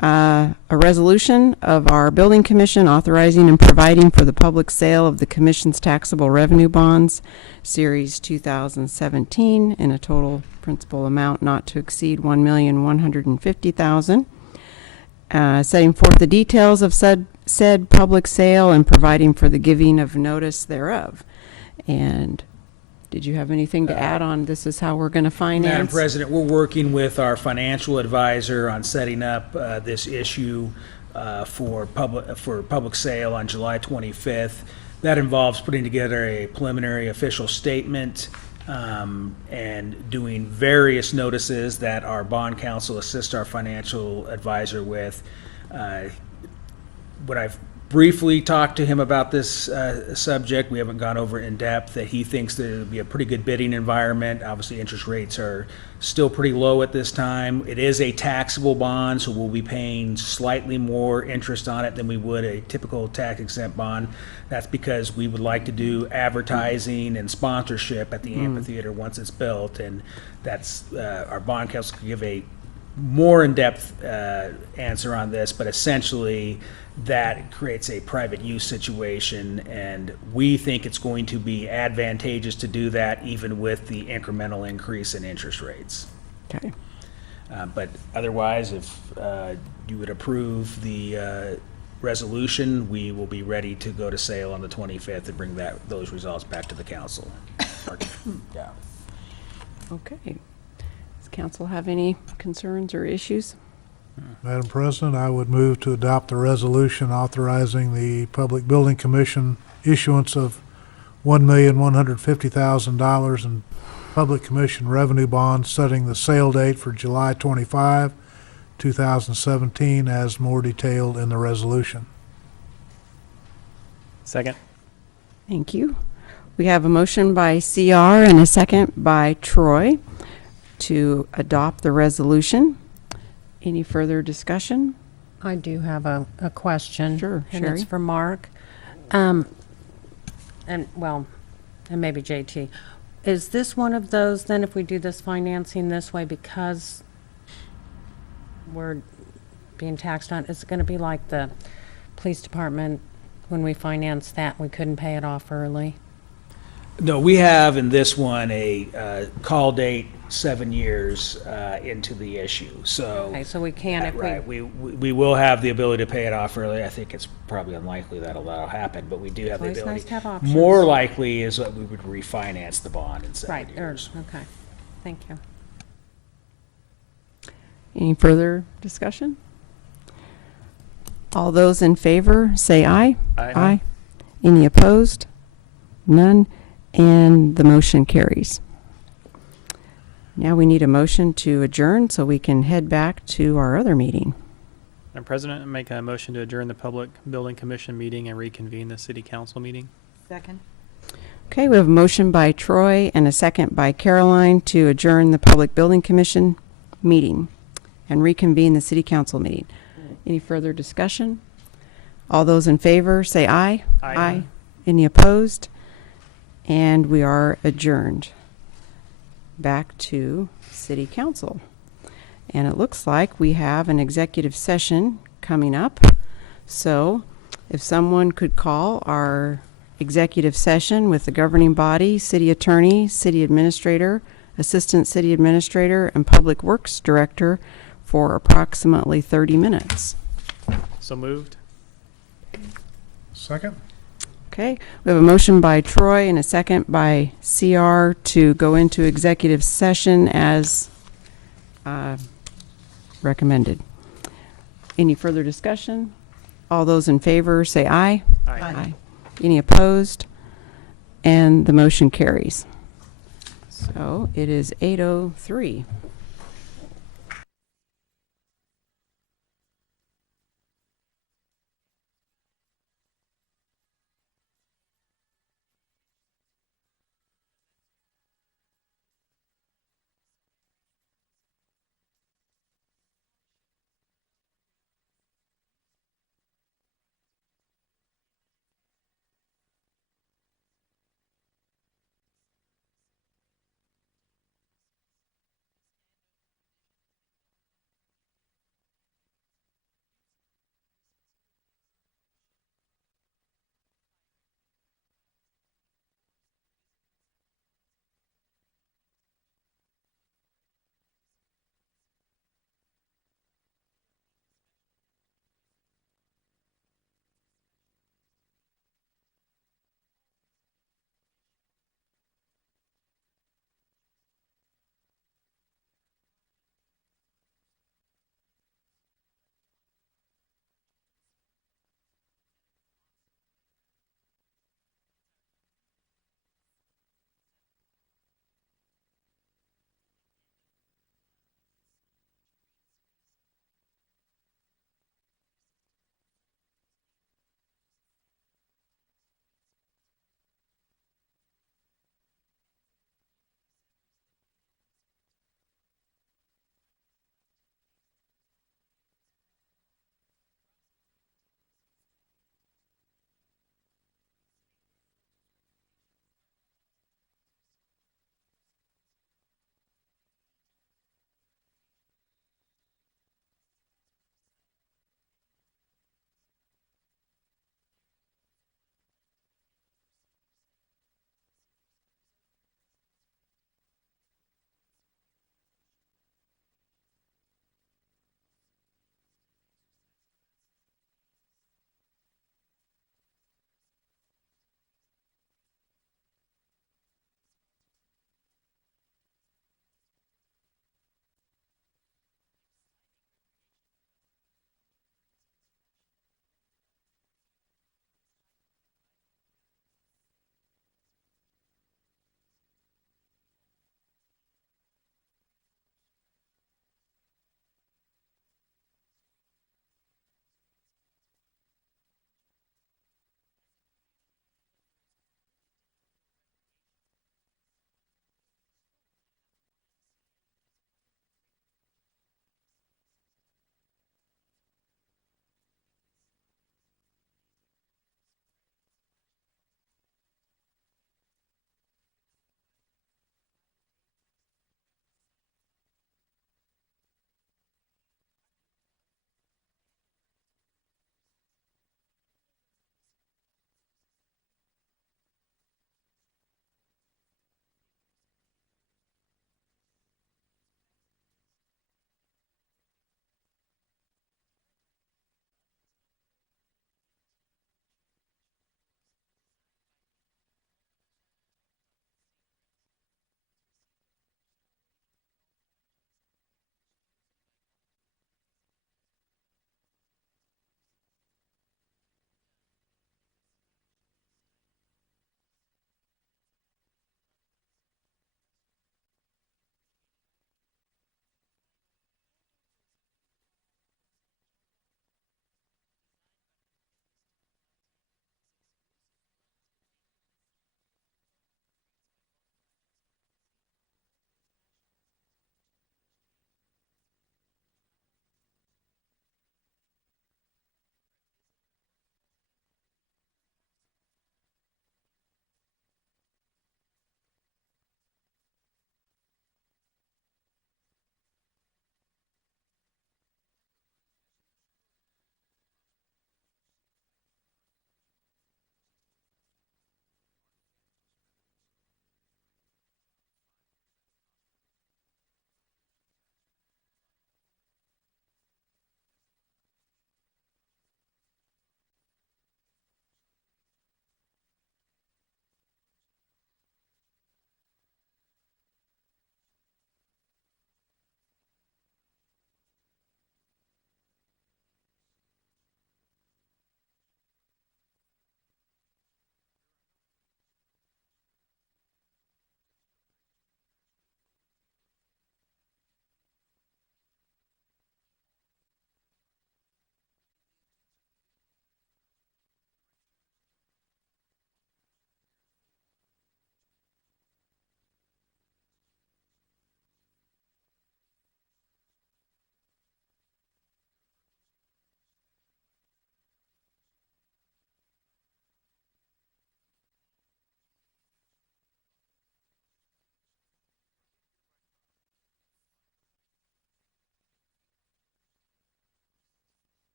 A resolution of our building commission authorizing and providing for the public sale of the commission's taxable revenue bonds, series 2017, in a total principal amount not to exceed $1,150,000. Setting forth the details of said public sale and providing for the giving of notice thereof. And did you have anything to add on this is how we're going to finance? Madam President, we're working with our financial advisor on setting up this issue for public sale on July 25th. That involves putting together a preliminary official statement and doing various notices that our bond counsel assists our financial advisor with. When I've briefly talked to him about this subject, we haven't gone over it in depth, that he thinks that it'll be a pretty good bidding environment. Obviously, interest rates are still pretty low at this time. It is a taxable bond, so we'll be paying slightly more interest on it than we would a typical tax-exempt bond. That's because we would like to do advertising and sponsorship at the amphitheater once it's built, and that's, our bond counsel could give a more in-depth answer on this, but essentially that creates a private use situation, and we think it's going to be advantageous to do that even with the incremental increase in interest rates. Okay. But otherwise, if you would approve the resolution, we will be ready to go to sale on the 25th and bring those results back to the council. Yeah. Okay. Does council have any concerns or issues? Madam President, I would move to adopt the resolution authorizing the Public Building Commission issuance of $1,150,000 in Public Commission revenue bonds, setting the sale date for July 25, 2017, as more detailed in the resolution. Second. Thank you. We have a motion by CR and a second by Troy to adopt the resolution. Any further discussion? I do have a question. Sure, And it's Sherry. for Mark. And maybe JT. Is this one of those, then, if we do this financing this way, because we're being taxed on, is it going to be like the police department, when we financed that, we couldn't pay it off early? No, we have in this one a call date 7 years into the issue, so. Okay, so we can if Right, we will have the ability to pay it off early. I think it's probably unlikely that'll happen, but we do have the Always ability. nice to have options. More likely is that we would refinance the bond in 7 Right, years. okay. Thank you. Any further discussion? All those in favor, say aye. Aye. Any opposed? None. And the motion carries. Now we need a motion to adjourn so we can head back to our other meeting. Madam President, I make a motion to adjourn the Public Building Commission meeting and reconvene the City Council meeting. Second. Okay, we have a motion by Troy and a second by Caroline to adjourn the Public Building Commission meeting and reconvene the City Council meeting. Any further discussion? All those in favor, say aye. Aye. Any opposed? And we are adjourned. Back to City Council. And it looks like we have an executive session coming up. So if someone could call our executive session with the governing body, city attorney, city administrator, assistant city administrator, and public works director for approximately 30 minutes. So moved. Second? Okay, we have a motion by Troy and a second by CR to go into executive session as recommended. Any further discussion? All those in favor say aye. Aye. Any opposed? And the motion carries. So it is 8:03.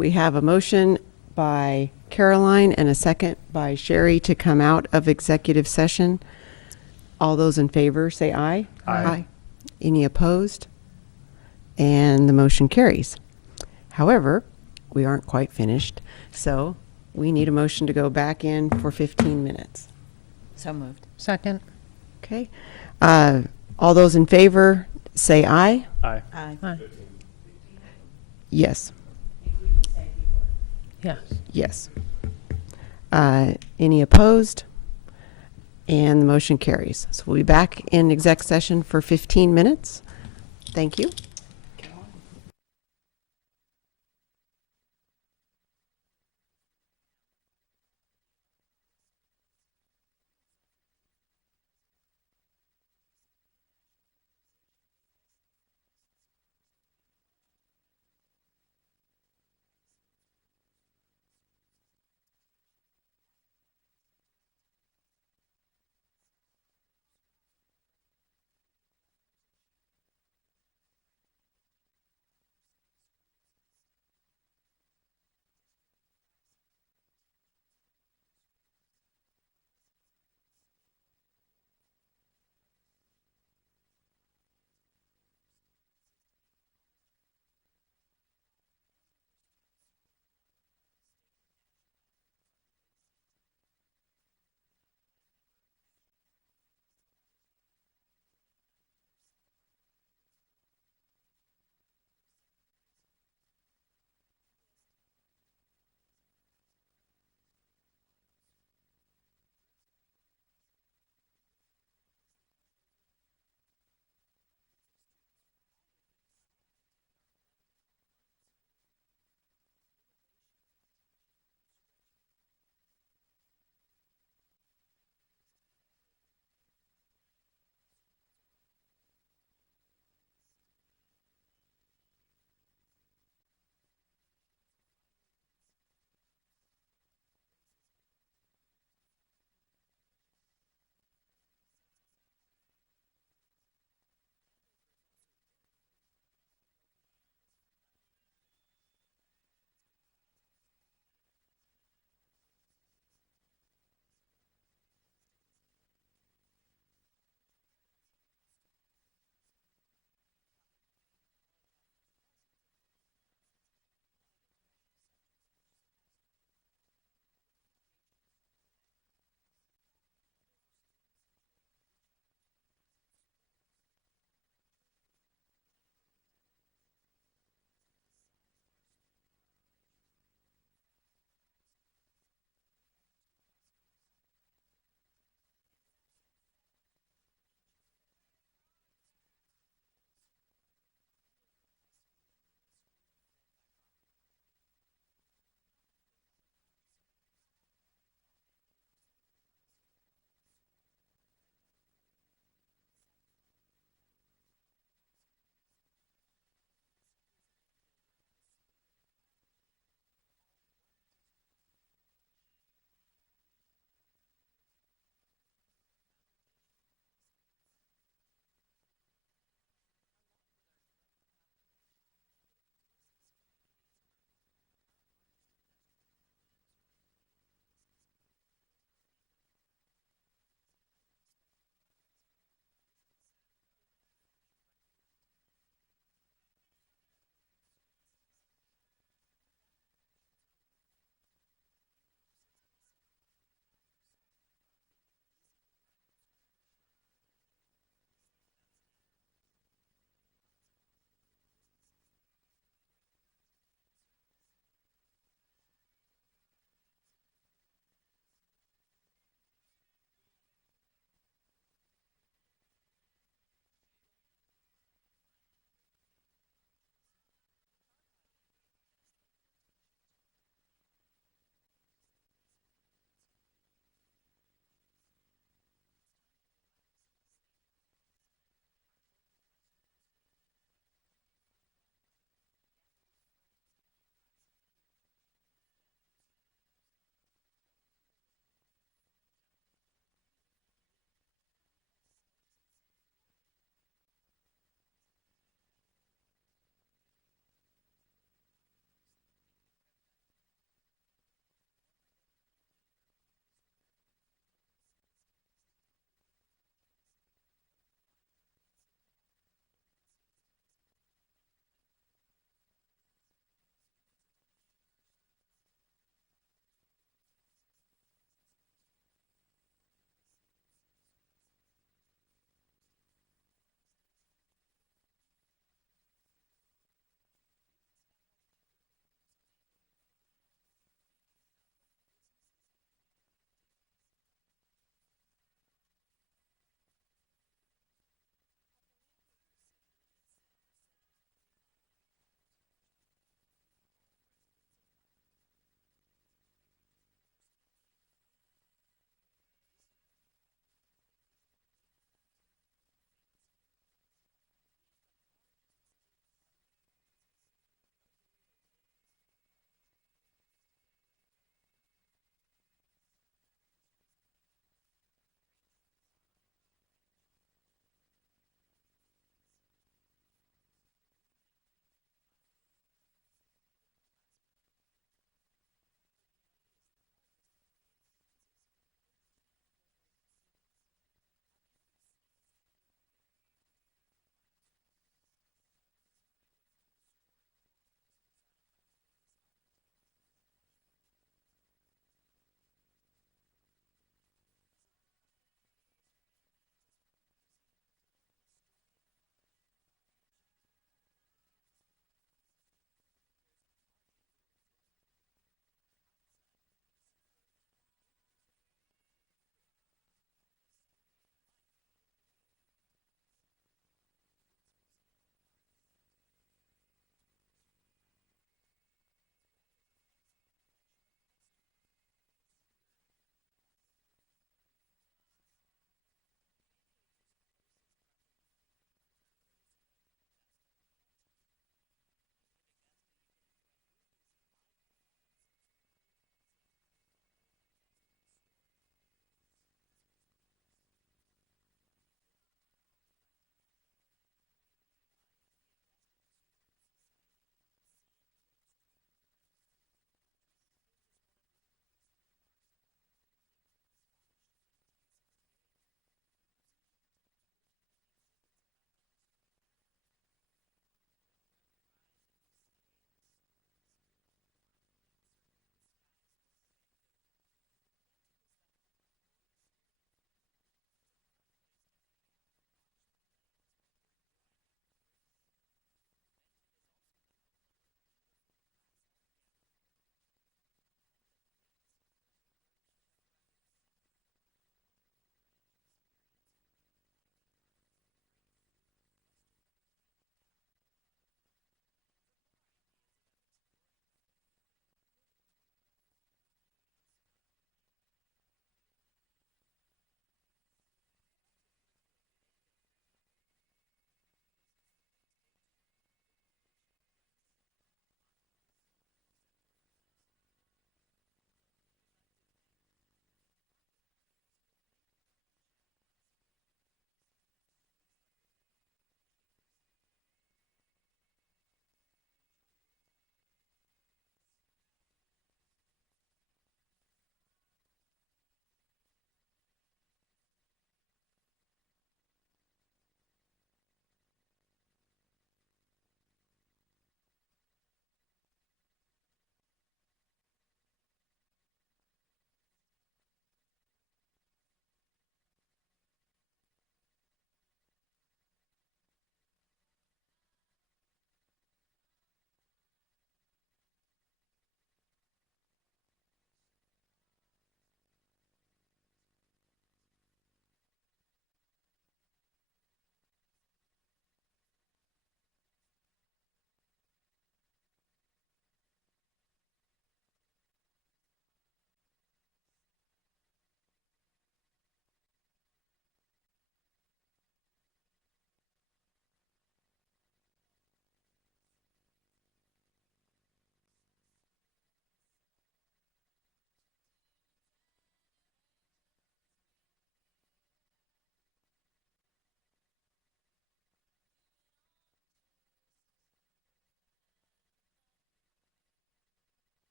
We have a motion by Caroline and a second by Sherry to come out of executive session. All those in favor, say aye. Aye. Any opposed? And the motion carries. However, we aren't quite finished, so we need a motion to go back in for 15 minutes. So moved. Second. Okay. All those in favor, say aye. Aye. Aye. Yes. Yes. Yes. Any opposed? And the motion carries. So we'll be back in exec session for 15 minutes. Thank you.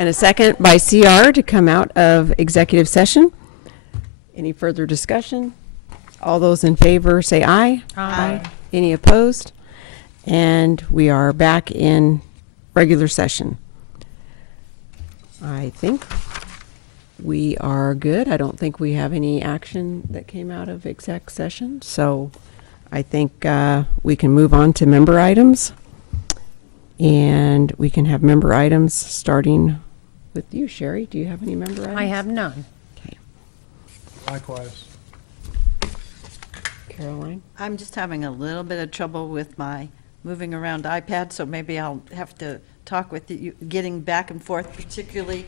and a second by CR to come out of executive session. Any further discussion? All those in favor say aye. Aye. Any opposed? And we are back in regular session. I think we are good. I don't think we have any action that came out of exec session. So I think we can move on to member items. And we can have member items starting with you, Sherry. Do you have any member items? I have none. Okay. Likewise. Caroline? I'm just having a little bit of trouble with my moving around iPad, so maybe I'll have to talk with you, getting back and forth, particularly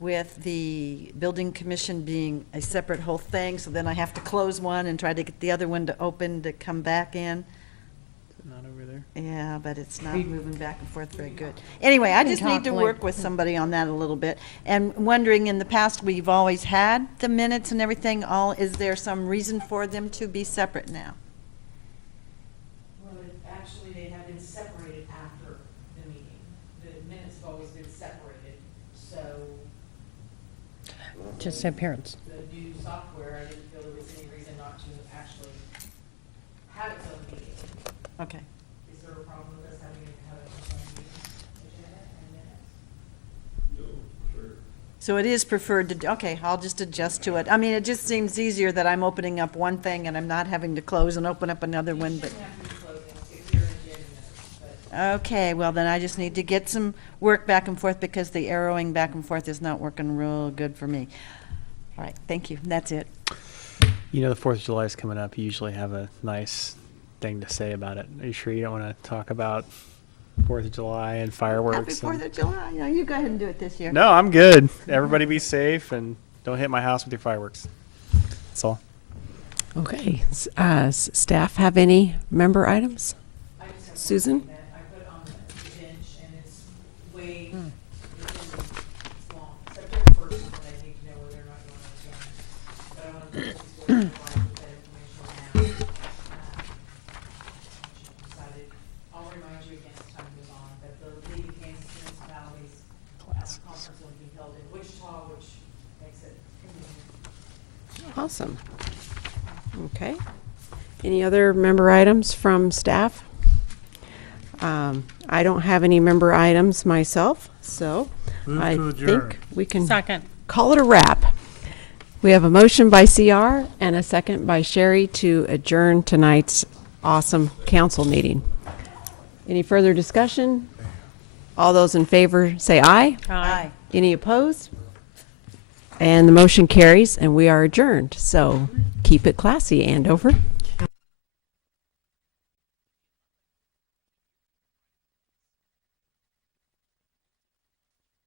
with the building commission being a separate whole thing, so then I have to close one and try to get the other one to open to come back in. Not over there. Yeah, but it's not moving back and forth very good. Anyway, I just need to work with somebody on that a little bit. And wondering, in the past, we've always had the minutes and everything, is there some reason for them to be separate now? Well, actually, they have been separated after the meeting. The minutes have always been separated, so Just appearance. the new software, I didn't feel there was any reason not to actually have its own meeting. Okay. Is there a problem with us having it have its own meeting agenda and minutes? So it is preferred to, okay, I'll just adjust to it. I mean, it just seems easier that I'm opening up one thing and I'm not having to close and open up another one, but. Okay, well, then I just need to get some work back and forth because the arrowing back and forth is not working real good for me. All right, thank you. That's it. You know, the 4th of July is coming up. You usually have a nice thing to say about it. Are you sure you don't want to talk about 4th of July and fireworks? Happy 4th of July. No, you go ahead and do it this year. No, I'm good. Everybody be safe and don't hit my house with your fireworks. That's all. Okay. Staff have any member items? Susan? I put on the bench and it's way, it's long. September 1st is when I need to know whether or not you want to attend. But I want to put this board with that information now. Decided, I'll remind you again as time goes on, that the League of Kansas Municipalities conference will be held in Wichita, which makes it convenient. Awesome. Okay. Any other member items from staff? I don't have any member items myself, so Move I to adjourn. think we can Second. call it a wrap. We have a motion by CR and a second by Sherry to adjourn tonight's awesome council meeting. Any further discussion? All those in favor say aye. Aye. Any opposed? And the motion carries and we are adjourned. So keep it classy, Andover.